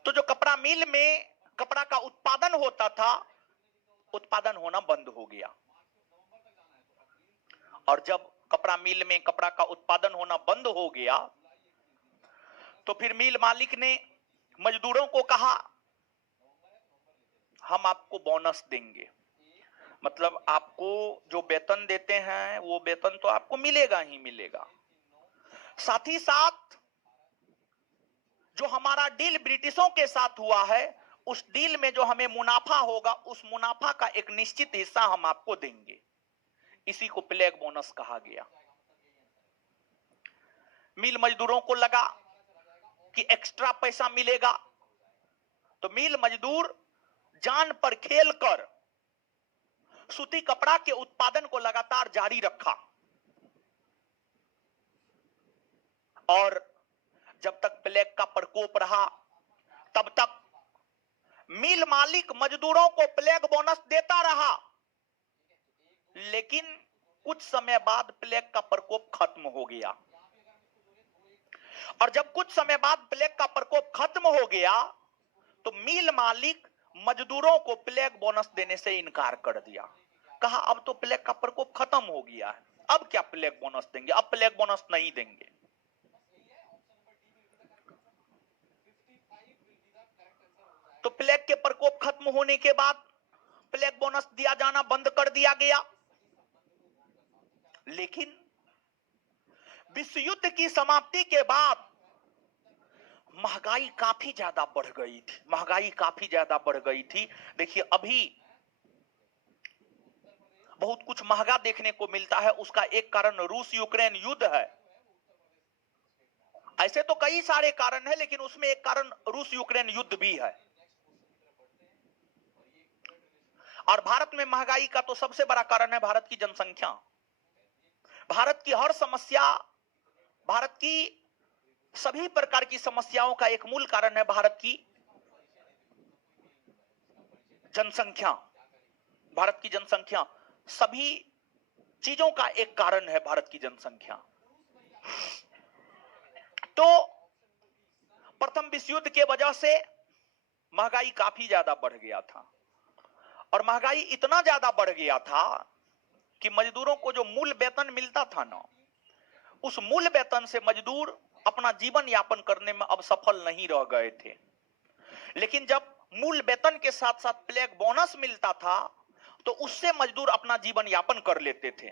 तो जो कपड़ा मिल में कपड़ा का उत्पादन होता था, उत्पादन होना बंद हो गया। और जब कपड़ा मिल में कपड़ा का उत्पादन होना बंद हो गया, तो फिर मिल मालिक ने मजदूरों को कहा, हम आपको बोनस देंगे, मतलब आपको जो वेतन देते हैं वो वेतन तो आपको मिलेगा ही मिलेगा, साथ ही साथ जो हमारा डील ब्रिटिशों के साथ हुआ है, उस डील में जो हमें मुनाफा होगा, उस मुनाफा का एक निश्चित हिस्सा हम आपको देंगे। इसी को प्लेग बोनस कहा गया। मिल मजदूरों को लगा कि एक्स्ट्रा पैसा मिलेगा, तो मिल मजदूर जान पर खेलकर सूती कपड़ा के उत्पादन को लगातार जारी रखा। और जब तक प्लेग का प्रकोप रहा, तब तक मिल मालिक मजदूरों को प्लेग बोनस देता रहा, लेकिन कुछ समय बाद प्लेग का प्रकोप खत्म हो गया। और जब कुछ समय बाद प्लेग का प्रकोप खत्म हो गया तो मिल मालिक मजदूरों को प्लेग बोनस देने से इनकार कर दिया। कहा अब तो प्लेग का प्रकोप खत्म हो गया है, अब क्या प्लेग बोनस देंगे, अब प्लेग बोनस नहीं देंगे। तो प्लेग के प्रकोप खत्म होने के बाद प्लेग बोनस दिया जाना बंद कर दिया गया। लेकिन विश्व युद्ध की समाप्ति के बाद महंगाई काफी ज्यादा बढ़ गई थी, महंगाई काफी ज्यादा बढ़ गई थी। देखिए अभी बहुत कुछ महंगा देखने को मिलता है, उसका एक कारण रूस यूक्रेन युद्ध है। ऐसे तो कई सारे कारण हैं, लेकिन उसमें एक कारण रूस यूक्रेन युद्ध भी है। और भारत में महंगाई का तो सबसे बड़ा कारण है भारत की जनसंख्या। भारत की हर समस्या, भारत की सभी प्रकार की समस्याओं का एक मूल कारण है भारत की जनसंख्या। भारत की जनसंख्या, सभी चीजों का एक कारण है भारत की जनसंख्या। तो प्रथम विश्व युद्ध के वजह से महंगाई काफी ज्यादा बढ़ गया था, और महंगाई इतना ज्यादा बढ़ गया था कि मजदूरों को जो मूल वेतन मिलता था ना, उस मूल वेतन से मजदूर अपना जीवन यापन करने में अब सफल नहीं रह गए थे। लेकिन जब मूल वेतन के साथ साथ प्लेग बोनस मिलता था तो उससे मजदूर अपना जीवन यापन कर लेते थे।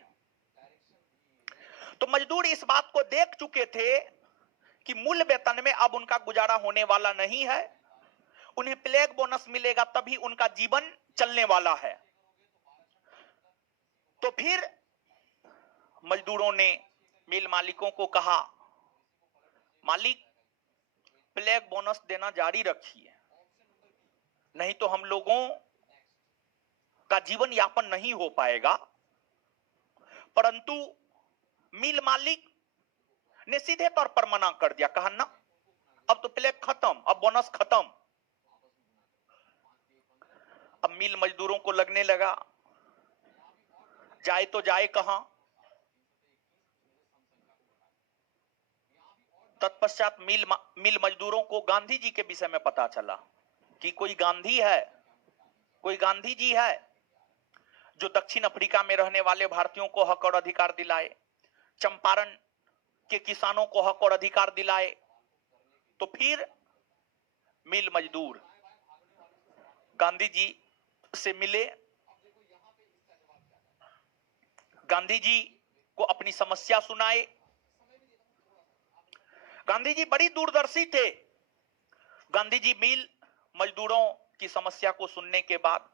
तो मजदूर इस बात को देख चुके थे कि मूल वेतन में अब उनका गुजारा होने वाला नहीं है, उन्हें प्लेग बोनस मिलेगा तभी उनका जीवन चलने वाला है। तो फिर मजदूरों ने मिल मालिकों को कहा, मालिक प्लेग बोनस देना जारी रखिए, नहीं तो हम लोगों का जीवन यापन नहीं हो पाएगा। परंतु मिल मालिक ने सीधे तौर पर मना कर दिया, कहा ना अब तो प्लेग खत्म, अब बोनस खत्म। अब मिल मजदूरों को लगने लगा जाए तो जाए कहां। तत्पश्चात मिल मजदूरों को गांधी जी के विषय में पता चला कि कोई गांधी है, कोई गांधी जी है जो दक्षिण अफ्रीका में रहने वाले भारतीयों को हक और अधिकार दिलाए, चंपारण के किसानों को हक और अधिकार दिलाए। तो फिर मिल मजदूर गांधी जी से मिले, गांधी जी को अपनी समस्या सुनाए। गांधी जी बड़ी दूरदर्शी थे। गांधी जी मिल मजदूरों की समस्या को सुनने के बाद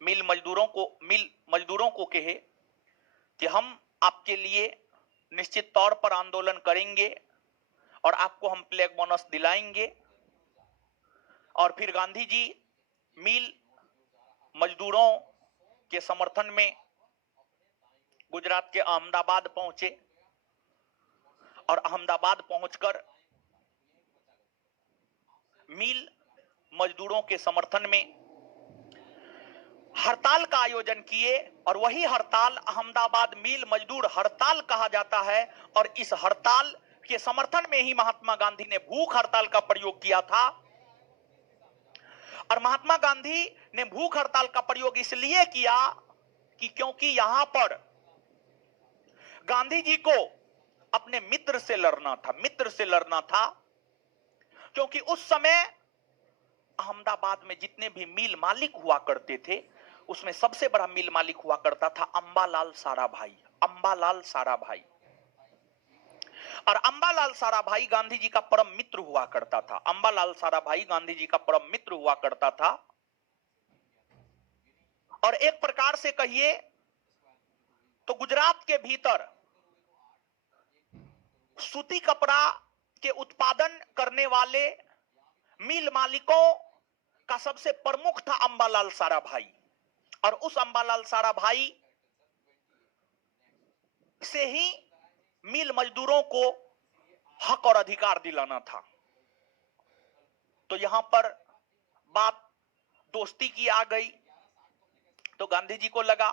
मिल मजदूरों को कहे कि हम आपके लिए निश्चित तौर पर आंदोलन करेंगे और आपको हम प्लेग बोनस दिलाएंगे। और फिर गांधी जी मिल मजदूरों के समर्थन में गुजरात के अहमदाबाद पहुंचे और अहमदाबाद पहुंचकर मिल मजदूरों के समर्थन में हड़ताल का आयोजन किए। और वही हड़ताल अहमदाबाद मिल मजदूर हड़ताल कहा जाता है। और इस हड़ताल के समर्थन में ही महात्मा गांधी ने भूख हड़ताल का प्रयोग किया था। और महात्मा गांधी ने भूख हड़ताल का प्रयोग इसलिए किया कि क्योंकि यहां पर गांधी जी को अपने मित्र से लड़ना था। क्योंकि उस समय अहमदाबाद में जितने भी मिल मालिक हुआ करते थे, उसमें सबसे बड़ा मिल मालिक हुआ करता था अंबालाल साराभाई। और अंबालाल साराभाई गांधी जी का परम मित्र हुआ करता था। और एक प्रकार से कहिए तो गुजरात के भीतर सूती कपड़ा के उत्पादन करने वाले मिल मालिकों का सबसे प्रमुख था अंबालाल साराभाई। और उस अंबालाल साराभाई से ही मिल मजदूरों को हक और अधिकार दिलाना था। तो यहां पर बात दोस्ती की आ गई। तो गांधी जी को लगा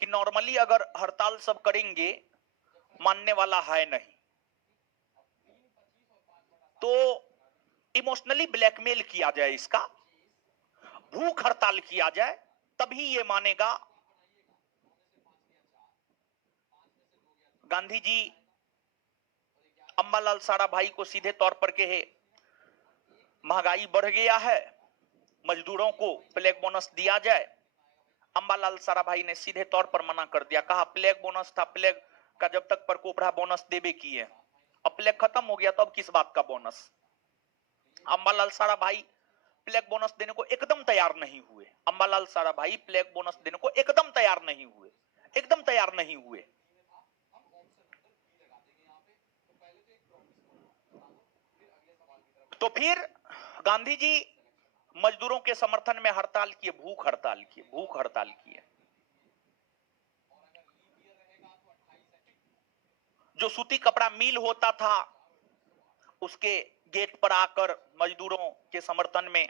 कि नॉर्मली अगर हड़ताल सब करेंगे, मानने वाला है नहीं, तो इमोशनली ब्लैकमेल किया जाए, इसका भूख हड़ताल किया जाए, तभी ये मानेगा। गांधी जी अंबालाल साराभाई को सीधे तौर पर कहे, महंगाई बढ़ गया है, मजदूरों को प्लेग बोनस दिया जाए। अंबालाल साराभाई ने सीधे तौर पर मना कर दिया, कहा प्लेग बोनस था, प्लेग का जब तक प्रकोप रहा बोनस देवे किए, अब प्लेग खत्म हो गया तो अब किस बात का bonus. Ambalal Sarabhai plague bonus देने को एकदम तैयार नहीं हुए। अंबालाल साराभाई प्लेग बोनस देने को एकदम तैयार नहीं हुए, एकदम तैयार नहीं हुए। तो फिर गांधी जी मजदूरों के समर्थन में हड़ताल किए, भूख हड़ताल किए, भूख हड़ताल किए। जो सूती कपड़ा मिल होता था, उसके गेट पर आकर मजदूरों के समर्थन में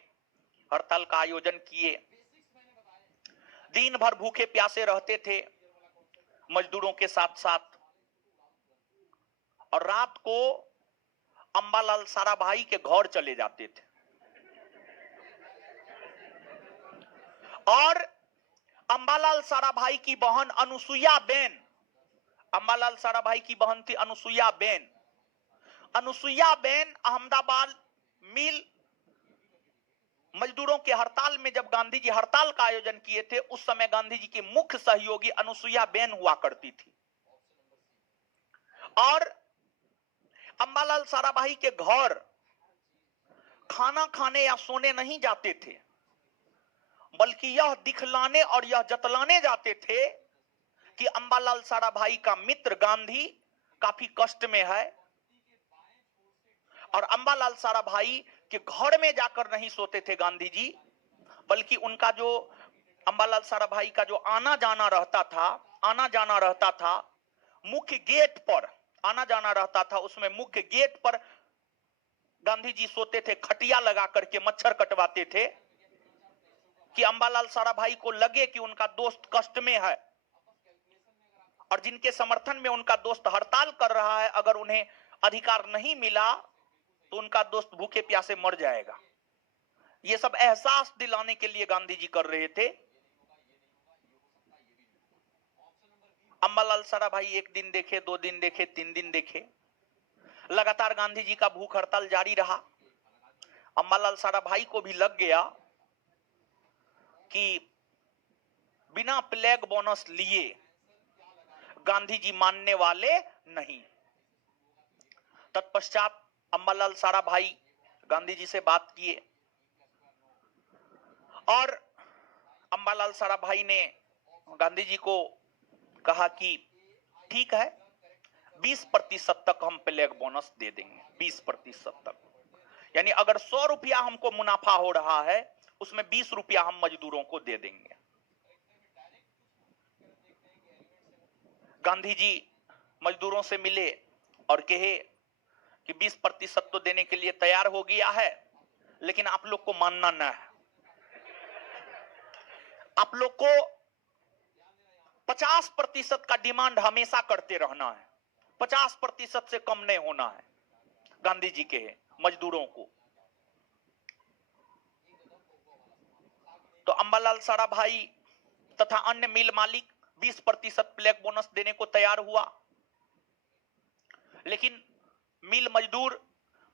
हड़ताल का आयोजन किए। दिन भर भूखे प्यासे रहते थे मजदूरों के साथ साथ, और रात को अंबालाल साराभाई के घर चले जाते थे। और अंबालाल साराभाई की बहन अनुसुईया बेन, अंबालाल साराभाई की बहन थी अनुसुईया बेन। अनुसुईया बेन अहमदाबाद मिल मजदूरों के हड़ताल में, जब गांधी जी हड़ताल का आयोजन किए थे, उस समय गांधी जी की मुख्य सहयोगी अनुसुईया बेन हुआ करती थी। और अंबालाल साराभाई के घर खाना खाने या सोने नहीं जाते थे, बल्कि यह दिखलाने और यह जतलाने जाते थे कि अंबालाल साराभाई का मित्र गांधी काफी कष्ट में है। और अंबालाल साराभाई के घर में जाकर नहीं सोते थे गांधी जी, बल्कि उनका जो अंबालाल साराभाई का जो आना जाना रहता था, आना जाना रहता था मुख्य गेट पर, आना जाना रहता था, उसमें मुख्य गेट पर गांधी जी सोते थे, खटिया लगा करके मच्छर कटवाते थे कि अंबालाल साराभाई को लगे कि उनका दोस्त कष्ट में है, और जिनके समर्थन में उनका दोस्त हड़ताल कर रहा है, अगर उन्हें अधिकार नहीं मिला तो उनका दोस्त भूखे प्यासे मर जाएगा। ये सब एहसास दिलाने के लिए गांधी जी कर रहे थे। अंबालाल साराभाई एक दिन देखे, 2 दिन देखे, 3 दिन देखे, लगातार गांधी जी का भूख हड़ताल जारी रहा। अंबालाल साराभाई को भी लग गया कि बिना प्लेग बोनस लिए गांधी जी मानने वाले नहीं। तत्पश्चात अंबालाल साराभाई गांधी जी से बात किए, और अंबालाल साराभाई ने गांधी जी को कहा कि ठीक है, 20% तक हम प्लेग बोनस दे देंगे, 20% तक। यानी अगर 100 रुपया हमको मुनाफा हो रहा है, उसमें 20 रुपया हम मजदूरों को दे देंगे। गांधी जी मजदूरों से मिले और कहे कि 20% तो देने के लिए तैयार हो गया है, लेकिन आप लोग को मानना न है, आप लोग को 50% का डिमांड हमेशा करते रहना है, 50% से कम नहीं होना है। गांधी जी के मजदूरों को तो अंबालाल साराभाई तथा अन्य मिल मालिक 20% प्लेग बोनस देने को तैयार हुआ, लेकिन मिल मजदूर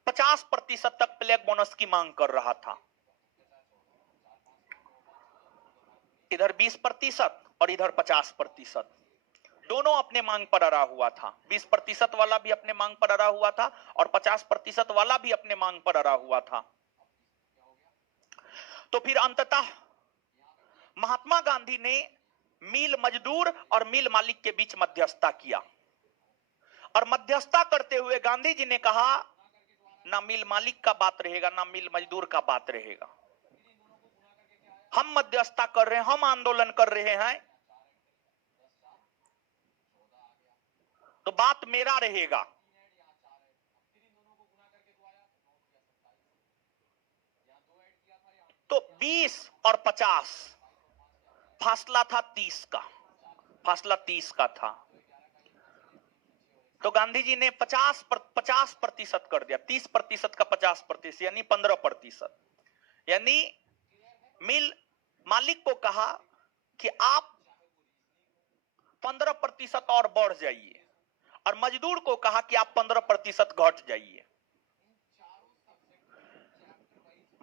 50% तक प्लेग बोनस की मांग कर रहा था। इधर 20% और इधर 50%, दोनों अपने मांग पर अड़ा हुआ था। 20% वाला भी अपने मांग पर अड़ा हुआ था और 50% वाला भी अपने मांग पर अड़ा हुआ था। तो फिर अंततः महात्मा गांधी ने मिल मजदूर और मिल मालिक के बीच मध्यस्थता किया, और मध्यस्थता करते हुए गांधी जी ने कहा, ना मिल मालिक का बात रहेगा, ना मिल मजदूर का बात रहेगा, हम मध्यस्थता कर रहे हैं, हम आंदोलन कर रहे हैं, तो बात मेरा रहेगा। तो 20 और 50 फासला था 30 का, फासला 30 का था। तो गांधी जी ने 50% कर दिया, 30% का 50%, यानी 15%। यानी मिल मालिक को कहा कि आप 15% और बढ़ जाइए, और मजदूर को कहा कि आप 15% घट जाइए।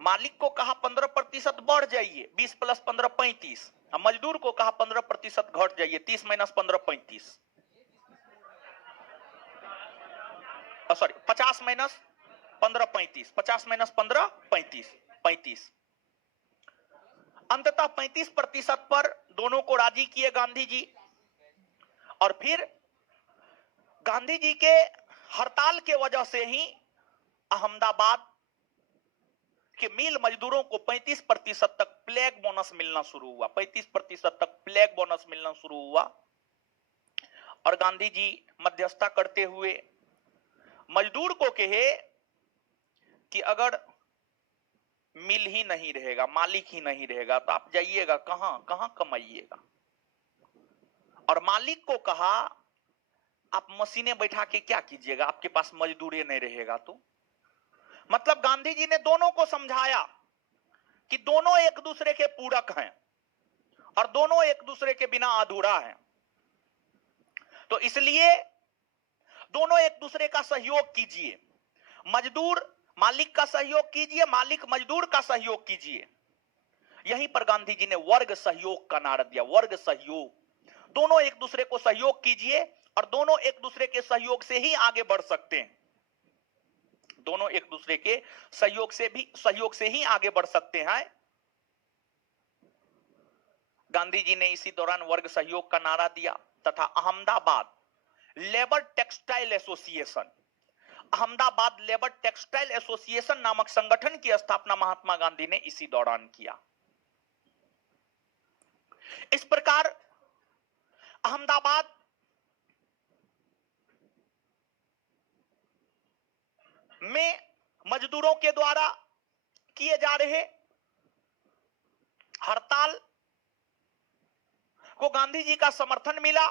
मालिक को कहा 15% बढ़ जाइए, 20 + 15 35, और मजदूर को कहा 15% घट जाइए, 30 - 15 35, सॉरी 50 - 15 35, 50 - 15 35, 35। अंततः 35% पर दोनों को राजी किए गांधी जी। और फिर गांधी जी के हड़ताल के वजह से ही अहमदाबाद के मिल मजदूरों को 35% तक प्लेग बोनस मिलना शुरू हुआ, 35% तक प्लेग बोनस मिलना शुरू हुआ। और गांधी जी मध्यस्थता करते हुए मजदूर को कहे कि अगर मिल ही नहीं रहेगा, मालिक ही नहीं रहेगा, तो आप जाइएगा कहां, कहां कमाइएगा। और मालिक को कहा आप मशीनें बैठा के क्या कीजिएगा, आपके पास मजदूरी नहीं रहेगा। तो मतलब गांधी जी ने दोनों को समझाया कि दोनों एक दूसरे के पूरक हैं और दोनों एक दूसरे के बिना अधूरा हैं। तो इसलिए दोनों एक दूसरे का सहयोग कीजिए, मजदूर मालिक का सहयोग कीजिए, मालिक मजदूर का सहयोग कीजिए। यहीं पर गांधी जी ने वर्ग सहयोग का नारा दिया, वर्ग सहयोग। दोनों एक दूसरे को सहयोग कीजिए और दोनों एक दूसरे के सहयोग से ही आगे बढ़ सकते हैं। दोनों एक दूसरे के सहयोग से ही आगे बढ़ सकते हैं। गांधी जी ने इसी दौरान वर्ग सहयोग का नारा दिया तथा Ahmedabad labour textile association, Ahmedabad labour textile association नामक संगठन की स्थापना महात्मा गांधी ने इसी दौरान किया। इस प्रकार अहमदाबाद में मजदूरों के द्वारा किए जा रहे हड़ताल को गांधी जी का समर्थन मिला।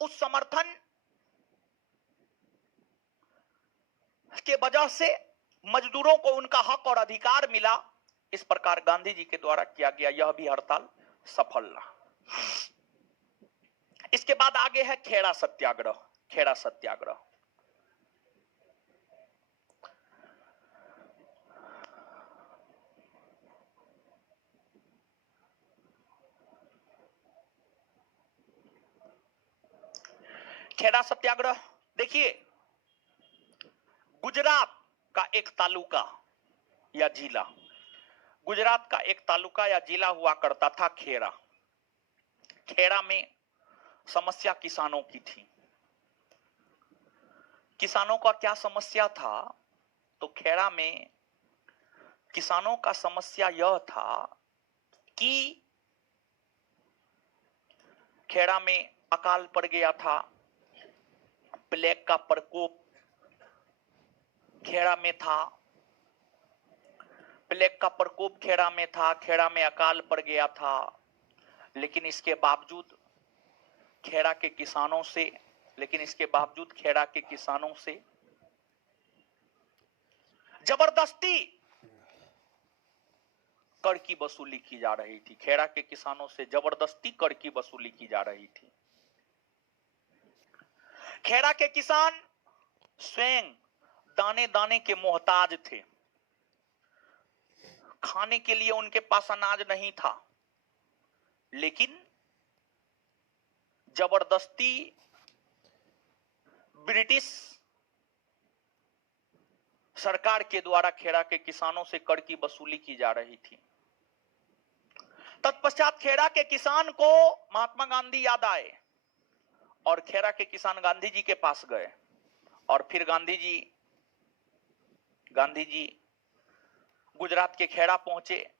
उस समर्थन के वजह से मजदूरों को उनका हक और अधिकार मिला। इस प्रकार गांधी जी के द्वारा किया गया यह भी हड़ताल सफल रहा। इसके बाद आगे है खेड़ा सत्याग्रह। खेड़ा सत्याग्रह खेड़ा सत्याग्रह देखिए, गुजरात का एक तालुका या जिला, गुजरात का एक तालुका या जिला हुआ करता था खेड़ा। खेड़ा में समस्या किसानों की थी। किसानों का क्या समस्या था? तो खेड़ा में किसानों का समस्या यह था कि खेड़ा में अकाल पड़ गया था, प्लेग का प्रकोप खेड़ा में था, प्लेग का प्रकोप खेड़ा में था, खेड़ा में अकाल पड़ गया था। लेकिन इसके बावजूद खेड़ा के किसानों से जबरदस्ती कर की वसूली की जा रही थी। खेड़ा के किसानों से जबरदस्ती कर की वसूली की जा रही थी। खेड़ा के किसान स्वयं दाने दाने के मोहताज थे, खाने के लिए उनके पास अनाज नहीं था, लेकिन जबरदस्ती ब्रिटिश सरकार के द्वारा खेड़ा के किसानों से कर की वसूली की जा रही थी। तत्पश्चात खेड़ा के किसान को महात्मा गांधी याद आए और खेड़ा के किसान गांधी जी के पास गए। और फिर गांधी जी गुजरात के खेड़ा पहुंचे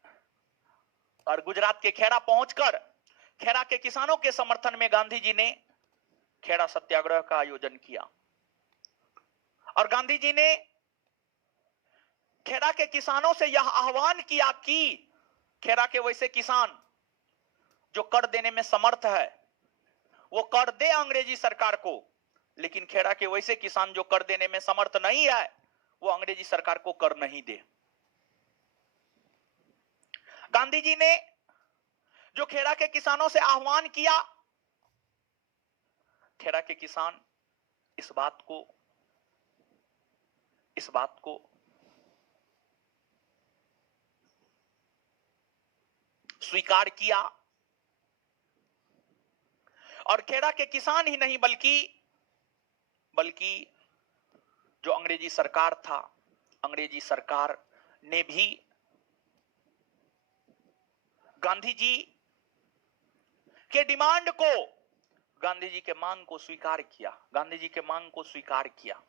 और गुजरात के खेड़ा पहुंचकर खेड़ा के किसानों के समर्थन में गांधी जी ने खेड़ा सत्याग्रह का आयोजन किया। और गांधी जी ने खेड़ा के किसानों से यह आह्वान किया कि खेड़ा के वैसे किसान जो कर देने में समर्थ है वो कर दे अंग्रेजी सरकार को, लेकिन खेड़ा के वैसे किसान जो कर देने में समर्थ नहीं है वो अंग्रेजी सरकार को कर नहीं दे। गांधी जी ने जो खेड़ा के किसानों से आह्वान किया, खेड़ा के किसान इस बात को स्वीकार किया और खेड़ा के किसान ही नहीं बल्कि जो अंग्रेजी सरकार था, अंग्रेजी सरकार ने भी गांधी जी के डिमांड को, गांधी जी के मांग को स्वीकार किया, गांधी जी के मांग को स्वीकार किया।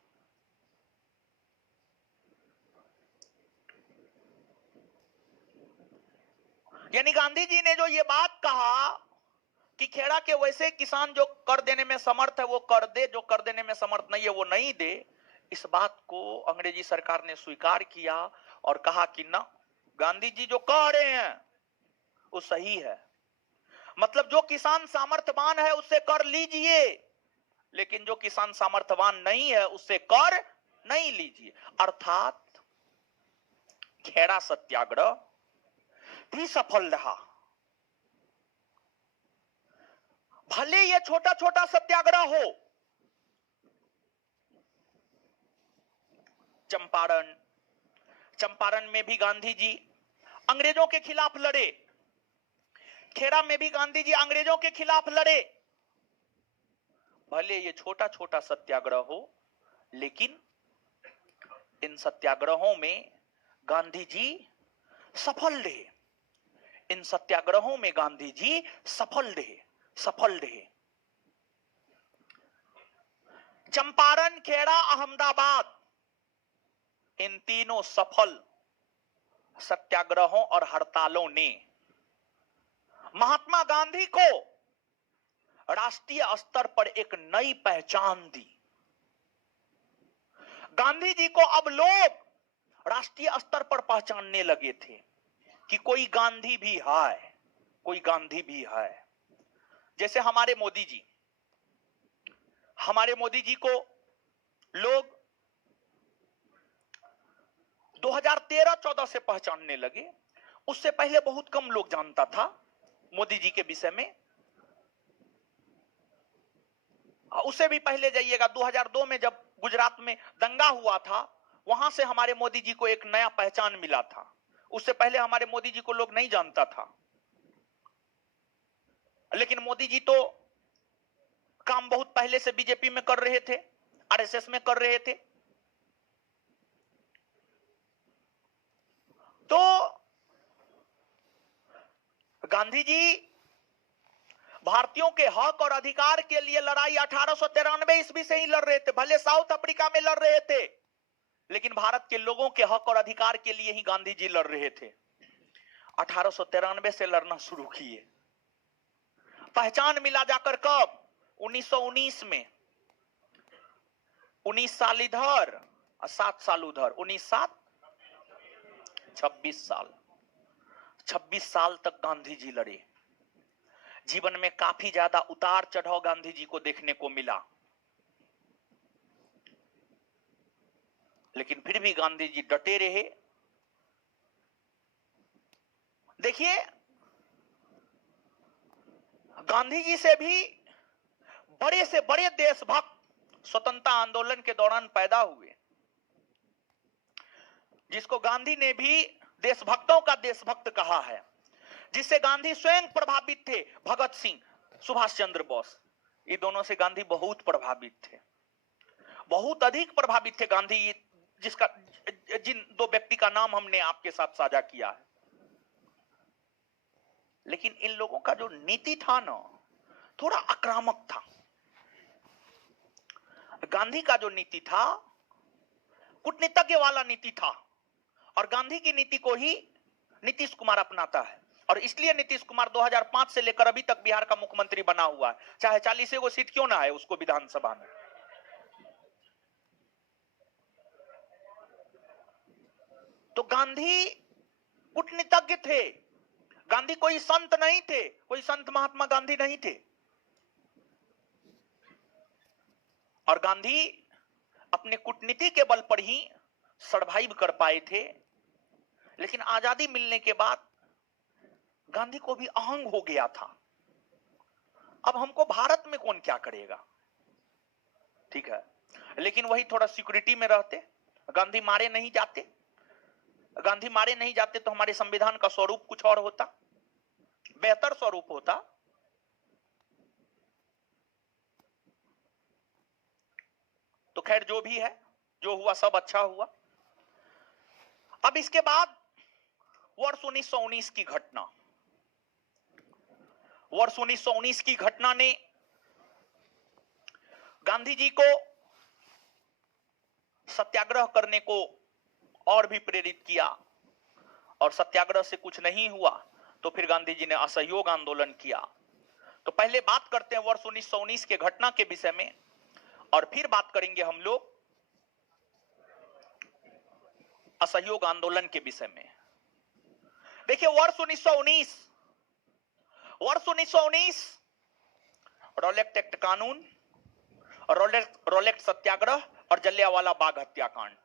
यानी गांधी जी ने जो ये बात कहा कि खेड़ा के वैसे किसान जो कर देने में समर्थ है वो कर दे, जो कर देने में समर्थ नहीं है वो नहीं दे, इस बात को अंग्रेजी सरकार ने स्वीकार किया और कहा कि ना, गांधी जी जो कह रहे हैं वो सही है। मतलब जो किसान सामर्थ्यवान है उससे कर लीजिए, लेकिन जो किसान सामर्थ्यवान नहीं है उससे कर नहीं लीजिए। अर्थात खेड़ा सत्याग्रह भी सफल रहा। भले ये छोटा छोटा सत्याग्रह हो, चंपारण में भी गांधी जी अंग्रेजों के खिलाफ लड़े, खेड़ा में भी गांधी जी अंग्रेजों के खिलाफ लड़े। भले ये छोटा छोटा सत्याग्रह हो, लेकिन इन सत्याग्रहों में गांधी जी सफल रहे, इन सत्याग्रहों में गांधी जी सफल रहे। चंपारण, खेड़ा, अहमदाबाद, इन तीनों सफल सत्याग्रहों और हड़तालों ने महात्मा गांधी को राष्ट्रीय स्तर पर एक नई पहचान दी। गांधी जी को अब लोग राष्ट्रीय स्तर पर पहचानने लगे थे कि कोई गांधी भी है, कोई गांधी भी है। जैसे हमारे मोदी जी को लोग 2013-14 से पहचानने लगे। उससे पहले बहुत कम लोग जानता था मोदी जी के विषय में। उससे भी पहले जाइएगा, 2002 में जब गुजरात में दंगा हुआ था, वहां से हमारे मोदी जी को एक नया पहचान मिला था। उससे पहले हमारे मोदी जी को लोग नहीं जानता था। लेकिन मोदी जी तो काम बहुत पहले से बीजेपी में कर रहे थे, आरएसएस में कर रहे थे। तो गांधी जी भारतीयों के हक और अधिकार के लिए लड़ाई 1893 ईस्वी से ही लड़ रहे थे। भले साउथ अफ्रीका में लड़ रहे थे, लेकिन भारत के लोगों के हक और अधिकार के लिए ही गांधी जी लड़ रहे थे। 1893 से लड़ना शुरू किए। पहचान मिला जाकर कब? 1919 में। 19 साल इधर और 7 साल उधर, 19-7 26 साल। 26 साल तक गांधी जी लड़े। जीवन में काफी ज्यादा उतार चढ़ाव गांधी जी को देखने को मिला, लेकिन फिर भी गांधी जी डटे रहे। देखिए, गांधी जी से भी बड़े से बड़े देशभक्त स्वतंत्रता आंदोलन के दौरान पैदा हुए, जिसको गांधी ने भी देशभक्तों का देशभक्त कहा है, जिससे गांधी स्वयं प्रभावित थे। भगत सिंह, सुभाष चंद्र बोस, ये दोनों से गांधी बहुत प्रभावित थे, बहुत अधिक प्रभावित थे गांधी, जिन दो व्यक्ति का नाम हमने आपके साथ साझा किया है। लेकिन इन लोगों का जो नीति था ना, थोड़ा आक्रामक था। गांधी का जो नीति था कूटनीतिज्ञ वाला नीति था, और गांधी की नीति को ही नीतीश कुमार अपनाता है। और इसलिए नीतीश कुमार 2005 से लेकर अभी तक बिहार का मुख्यमंत्री बना हुआ है, चाहे 40 को सीट क्यों ना है उसको विधानसभा में। तो गांधी कूटनीतिज्ञ थे, गांधी कोई संत नहीं थे, कोई संत महात्मा गांधी नहीं थे। और गांधी अपने कूटनीति के बल पर ही सर्वाइव कर पाए थे। लेकिन आजादी मिलने के बाद गांधी को भी अहंग हो गया था, अब हमको भारत में कौन क्या करेगा, ठीक है। लेकिन वही थोड़ा सिक्योरिटी में रहते, गांधी मारे नहीं जाते, गांधी मारे नहीं जाते तो हमारे संविधान का स्वरूप कुछ और होता, बेहतर स्वरूप होता। तो खैर जो भी है, जो हुआ सब अच्छा हुआ। अब इसके बाद वर्ष 1919 की घटना, वर्ष 1919 की घटना ने गांधी जी को सत्याग्रह करने को और भी प्रेरित किया। और सत्याग्रह से कुछ नहीं हुआ तो फिर गांधी जी ने असहयोग आंदोलन किया। तो पहले बात करते हैं वर्ष 1919 के घटना के विषय में, और फिर बात करेंगे हम लोग असहयोग आंदोलन के विषय में। देखिए वर्ष 1919 रॉलेट एक्ट कानून, रॉलेट सत्याग्रह और जलियांवाला बाग हत्याकांड,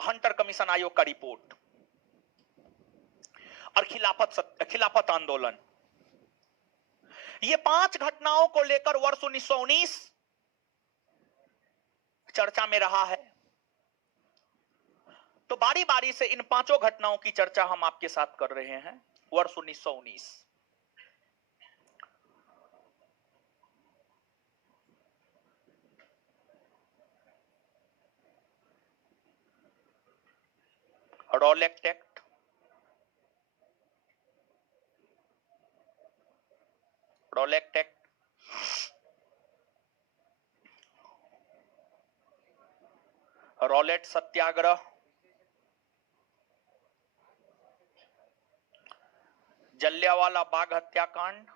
हंटर कमीशन आयोग का रिपोर्ट और खिलाफत आंदोलन, ये 5 घटनाओं को लेकर वर्ष 1919 चर्चा में रहा है। तो बारी बारी से इन 5 घटनाओं की चर्चा हम आपके साथ कर रहे हैं। वर्ष 1919 Rowlatt Act, Rowlatt Act, Rowlatt satyagraha, Jallianwala Bagh हत्याकांड,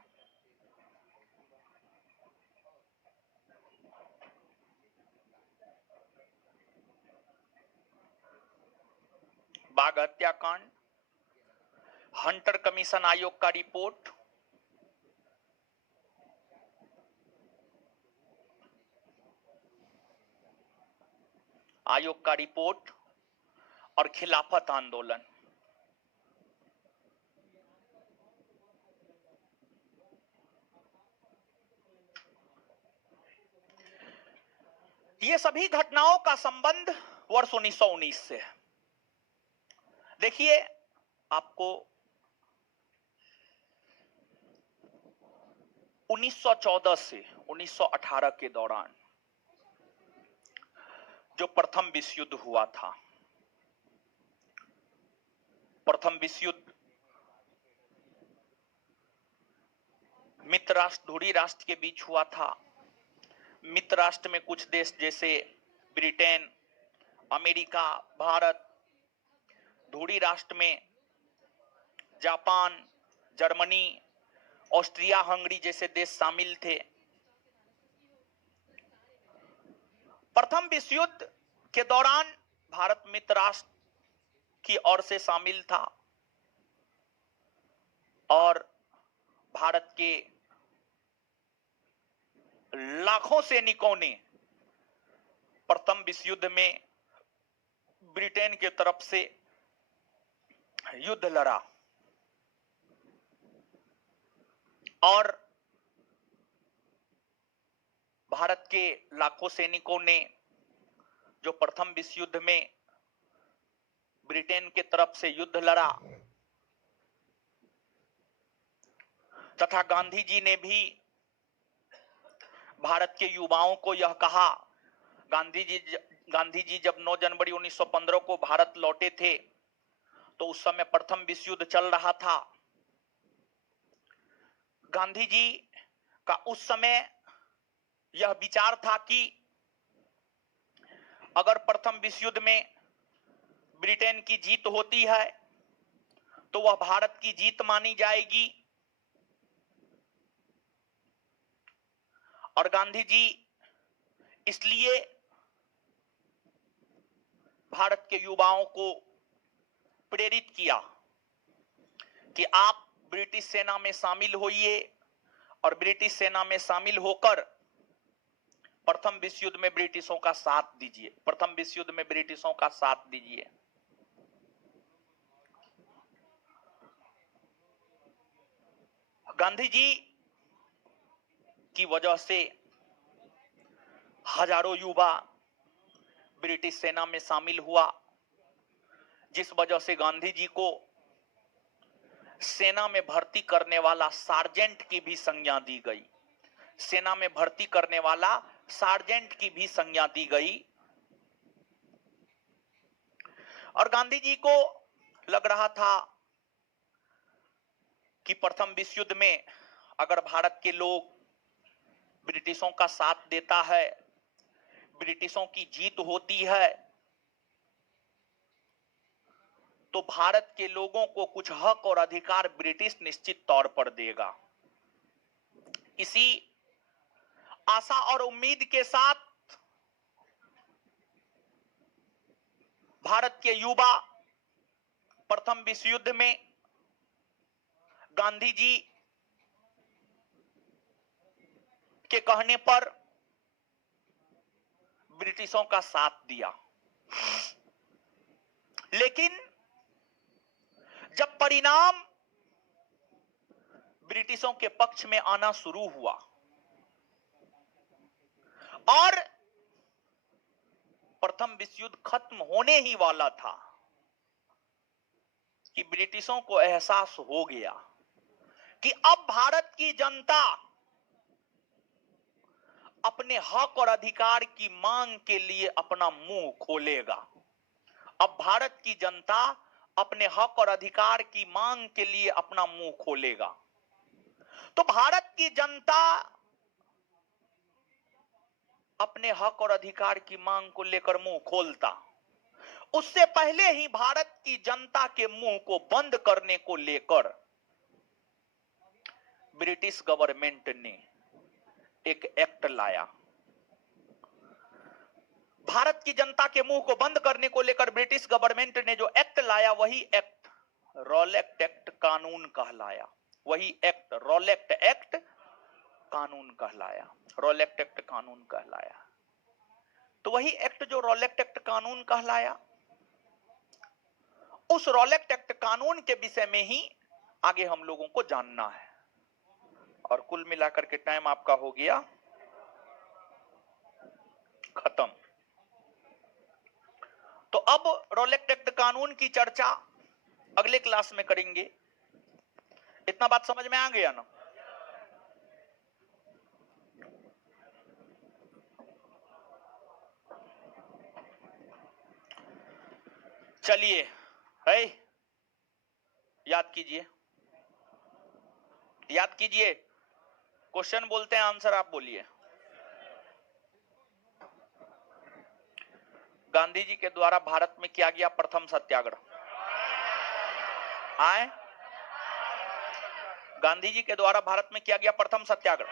बाग हत्याकांड, हंटर कमीशन आयोग का रिपोर्ट, आयोग का रिपोर्ट और खिलाफत आंदोलन। ये सभी घटनाओं का संबंध वर्ष 1919 से है। देखिए आपको 1914 से 1918 के दौरान जो प्रथम विश्व युद्ध हुआ था, प्रथम विश्व युद्ध मित्र राष्ट्र ध्रुवी राष्ट्र के बीच हुआ था। मित्र राष्ट्र में कुछ देश जैसे ब्रिटेन, अमेरिका, भारत, ध्रुवी राष्ट्र में जापान, जर्मनी, ऑस्ट्रिया हंगरी जैसे देश शामिल थे। प्रथम विश्व युद्ध के दौरान भारत मित्र राष्ट्र की ओर से शामिल था और भारत के लाखों सैनिकों ने प्रथम विश्व युद्ध में ब्रिटेन के तरफ से युद्ध लड़ा और भारत के लाखों सैनिकों ने जो प्रथम विश्व युद्ध में ब्रिटेन के तरफ से युद्ध लड़ा, तथा गांधी जी ने भी भारत के युवाओं को यह कहा, गांधी जी जब 9 जनवरी 1915 को भारत लौटे थे तो उस समय प्रथम विश्व युद्ध चल रहा था। गांधी जी का उस समय यह विचार था कि अगर प्रथम विश्व युद्ध में ब्रिटेन की जीत होती है तो वह भारत की जीत मानी जाएगी। और गांधी जी इसलिए भारत के युवाओं को प्रेरित किया कि आप ब्रिटिश सेना में शामिल होइए और ब्रिटिश सेना में शामिल होकर प्रथम विश्व युद्ध में ब्रिटिशों का साथ दीजिए, प्रथम विश्व युद्ध में ब्रिटिशों का साथ दीजिए। गांधी जी की वजह से हजारों युवा ब्रिटिश सेना में शामिल हुआ, जिस वजह से गांधी जी को सेना में भर्ती करने वाला सार्जेंट की भी संज्ञा दी गई, सेना में भर्ती करने वाला सार्जेंट की भी संज्ञा दी गई। और गांधी जी को लग रहा था कि प्रथम विश्व युद्ध में अगर भारत के लोग ब्रिटिशों का साथ देता है, ब्रिटिशों की जीत होती है, तो भारत के लोगों को कुछ हक और अधिकार ब्रिटिश निश्चित तौर पर देगा। इसी आशा और उम्मीद के साथ भारत के युवा प्रथम विश्व युद्ध में गांधी जी के कहने पर ब्रिटिशों का साथ दिया। लेकिन जब परिणाम ब्रिटिशों के पक्ष में आना शुरू हुआ और प्रथम विश्व युद्ध खत्म होने ही वाला था कि ब्रिटिशों को एहसास हो गया कि अब भारत की जनता अपने हक और अधिकार की मांग के लिए अपना मुंह खोलेगा। अब भारत की जनता अपने हक और अधिकार की मांग के लिए अपना मुंह खोलेगा। तो भारत की जनता अपने हक और अधिकार की मांग को लेकर मुंह खोलता, उससे पहले ही भारत की जनता के मुंह को बंद करने को लेकर ब्रिटिश गवर्नमेंट ने एक एक्ट लाया। भारत की जनता के मुंह को बंद करने को लेकर ब्रिटिश गवर्नमेंट ने जो एक्ट लाया, वही एक्ट रॉलेट एक्ट कानून कहलाया। वही एक्ट रॉलेट एक्ट कानून कहलाया, रॉलेट एक्ट कानून कहलाया। तो वही एक्ट जो रॉलेट एक्ट कानून कहलाया, उस रॉलेट एक्ट कानून के विषय में ही आगे हम लोगों को जानना है। और कुल मिलाकर के टाइम आपका हो गया खत्म। तो अब रॉलेट एक्ट कानून की चर्चा अगले क्लास में करेंगे। इतना बात समझ में आ गया ना? चलिए, है याद कीजिए, याद कीजिए। क्वेश्चन बोलते हैं, आंसर आप बोलिए। गांधी जी के द्वारा भारत में किया गया प्रथम सत्याग्रह आए? गांधी जी के द्वारा भारत में किया गया प्रथम सत्याग्रह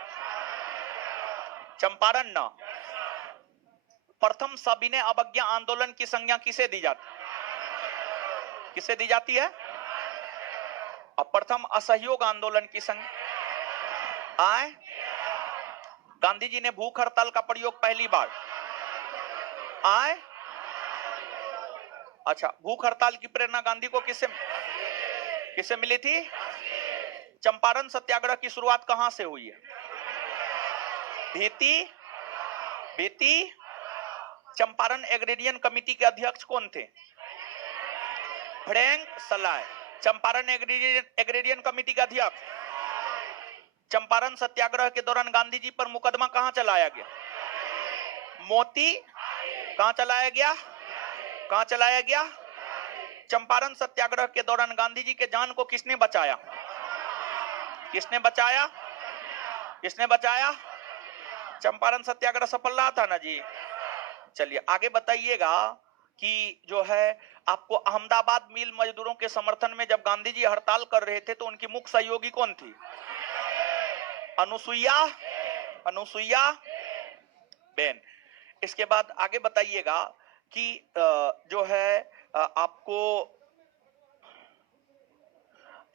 चंपारण न। प्रथम सविनय अवज्ञा आंदोलन की संज्ञा किसे दी जाती, किसे दी जाती है? अब प्रथम असहयोग आंदोलन की संज्ञा आए? गांधी जी ने भूख हड़ताल का प्रयोग पहली बार आए? अच्छा, भूख हड़ताल की प्रेरणा गांधी को किससे मिली थी? चंपारण सत्याग्रह की शुरुआत कहां से हुई है? भीती चंपारण एग्रेरियन कमेटी के अध्यक्ष कौन थे? फ्रैंक सलाय। चंपारण एग्रेरियन कमेटी का अध्यक्ष। चंपारण सत्याग्रह के दौरान गांधी जी पर मुकदमा कहां चलाया गया? मोती। कहां चलाया गया? कहां चलाया गया? चंपारण सत्याग्रह के दौरान गांधी जी के जान को किसने बचाया? किसने बचाया? किसने बचाया? चंपारण सत्याग्रह सफल रहा था ना जी? चलिए आगे बताइएगा कि जो है आपको अहमदाबाद मिल मजदूरों के समर्थन में जब गांधी जी हड़ताल कर रहे थे तो उनकी मुख्य सहयोगी कौन थी? अनुसुईया बेन। इसके बाद आगे बताइएगा कि जो है आपको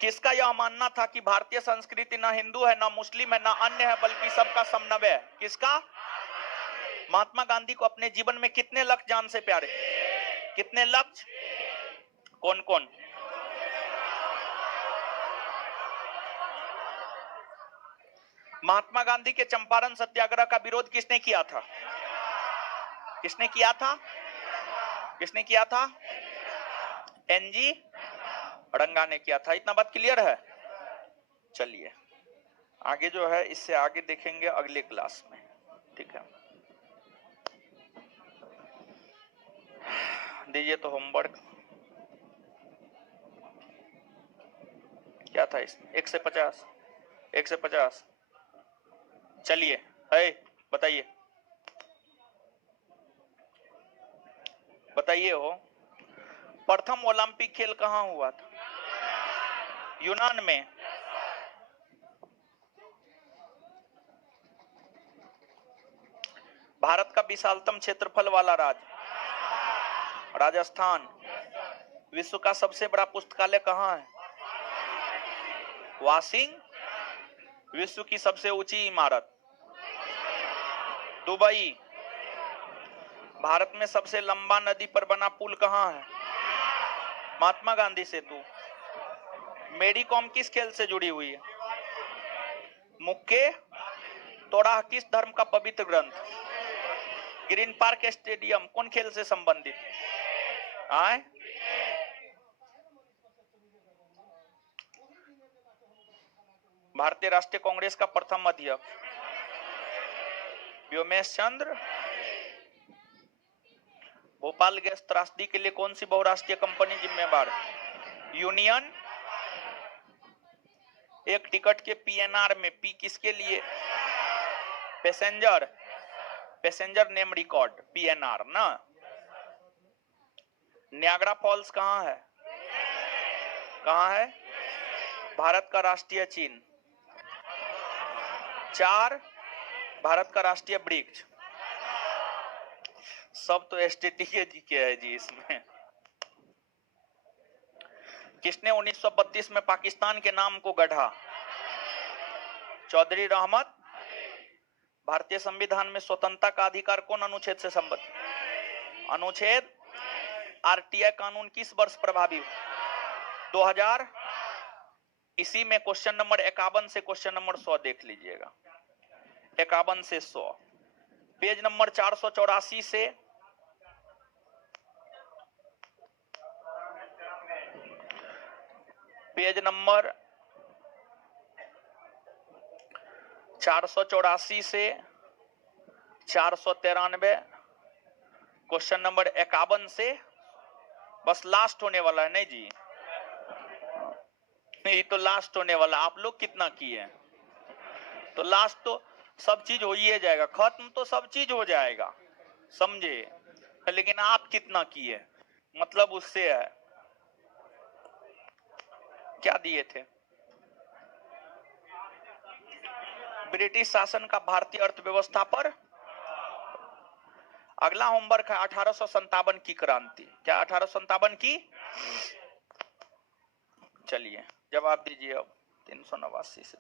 किसका यह मानना था कि भारतीय संस्कृति ना हिंदू है, ना मुस्लिम है, ना अन्य है, बल्कि सबका समन्वय है? किसका? महात्मा गांधी को अपने जीवन में कितने लक्ष्य जान से प्यारे? कितने लक्ष्य? कौन कौन? महात्मा गांधी के चंपारण सत्याग्रह का विरोध किसने किया था? किसने किया था? किसने किया था? एनजी रंगा ने किया था। इतना बात क्लियर है? चलिए आगे जो है इससे आगे देखेंगे अगले क्लास में, ठीक है? दीजिए तो होमवर्क क्या था इसमें? 1 से 50, 1 से 50। चलिए बताइए, बताइए हो प्रथम ओलंपिक खेल कहां हुआ था? यूनान में। भारत का विशालतम क्षेत्रफल वाला राज्य? राजस्थान। विश्व का सबसे बड़ा पुस्तकालय कहां है? वाशिंग। विश्व की सबसे ऊंची इमारत? दुबई। भारत में सबसे लंबा नदी पर बना पुल कहां है? महात्मा गांधी सेतु। मेरी कॉम किस खेल से जुड़ी हुई है? मुक्के। तोड़ाह किस धर्म का पवित्र ग्रंथ? ग्रीन पार्क स्टेडियम कौन खेल से संबंधित? आए? भारतीय राष्ट्रीय कांग्रेस का प्रथम अध्यक्ष? व्योमेश चंद्र। भोपाल गैस त्रासदी के लिए कौन सी बहुराष्ट्रीय कंपनी जिम्मेवार है? यूनियन। एक टिकट के पीएनआर में पी किसके लिए? Passenger. Passenger name record, PNR ना। नियाग्रा फॉल्स कहां है? कहां है? भारत का राष्ट्रीय चिन्ह? 4 भारत का राष्ट्रीय वृक्ष? सब तो एसटीटी जी के है जी। इसमें किसने 1932 में पाकिस्तान के नाम को गढ़ा? चौधरी रहमत। भारतीय संविधान में स्वतंत्रता का अधिकार कौन अनुच्छेद से संबद्ध? अनुच्छेद। आरटीआई कानून किस वर्ष प्रभावी हुआ? 2000। इसी में क्वेश्चन नंबर 51 से क्वेश्चन नंबर 100 देख लीजिएगा। 51 से 100 पेज नंबर 484 से 493 क्वेश्चन नंबर 51 से बस लास्ट होने वाला है। नहीं जी, नहीं तो लास्ट होने वाला। आप लोग कितना किए? तो लास्ट तो सब चीज हो ही जाएगा, खत्म तो सब चीज हो जाएगा, समझे? लेकिन आप कितना किए मतलब उससे है। क्या दिए थे? ब्रिटिश शासन का भारतीय अर्थव्यवस्था पर। अगला होमवर्क है 1857 की क्रांति। क्या 1857 की? चलिए जवाब दीजिए अब 389 से।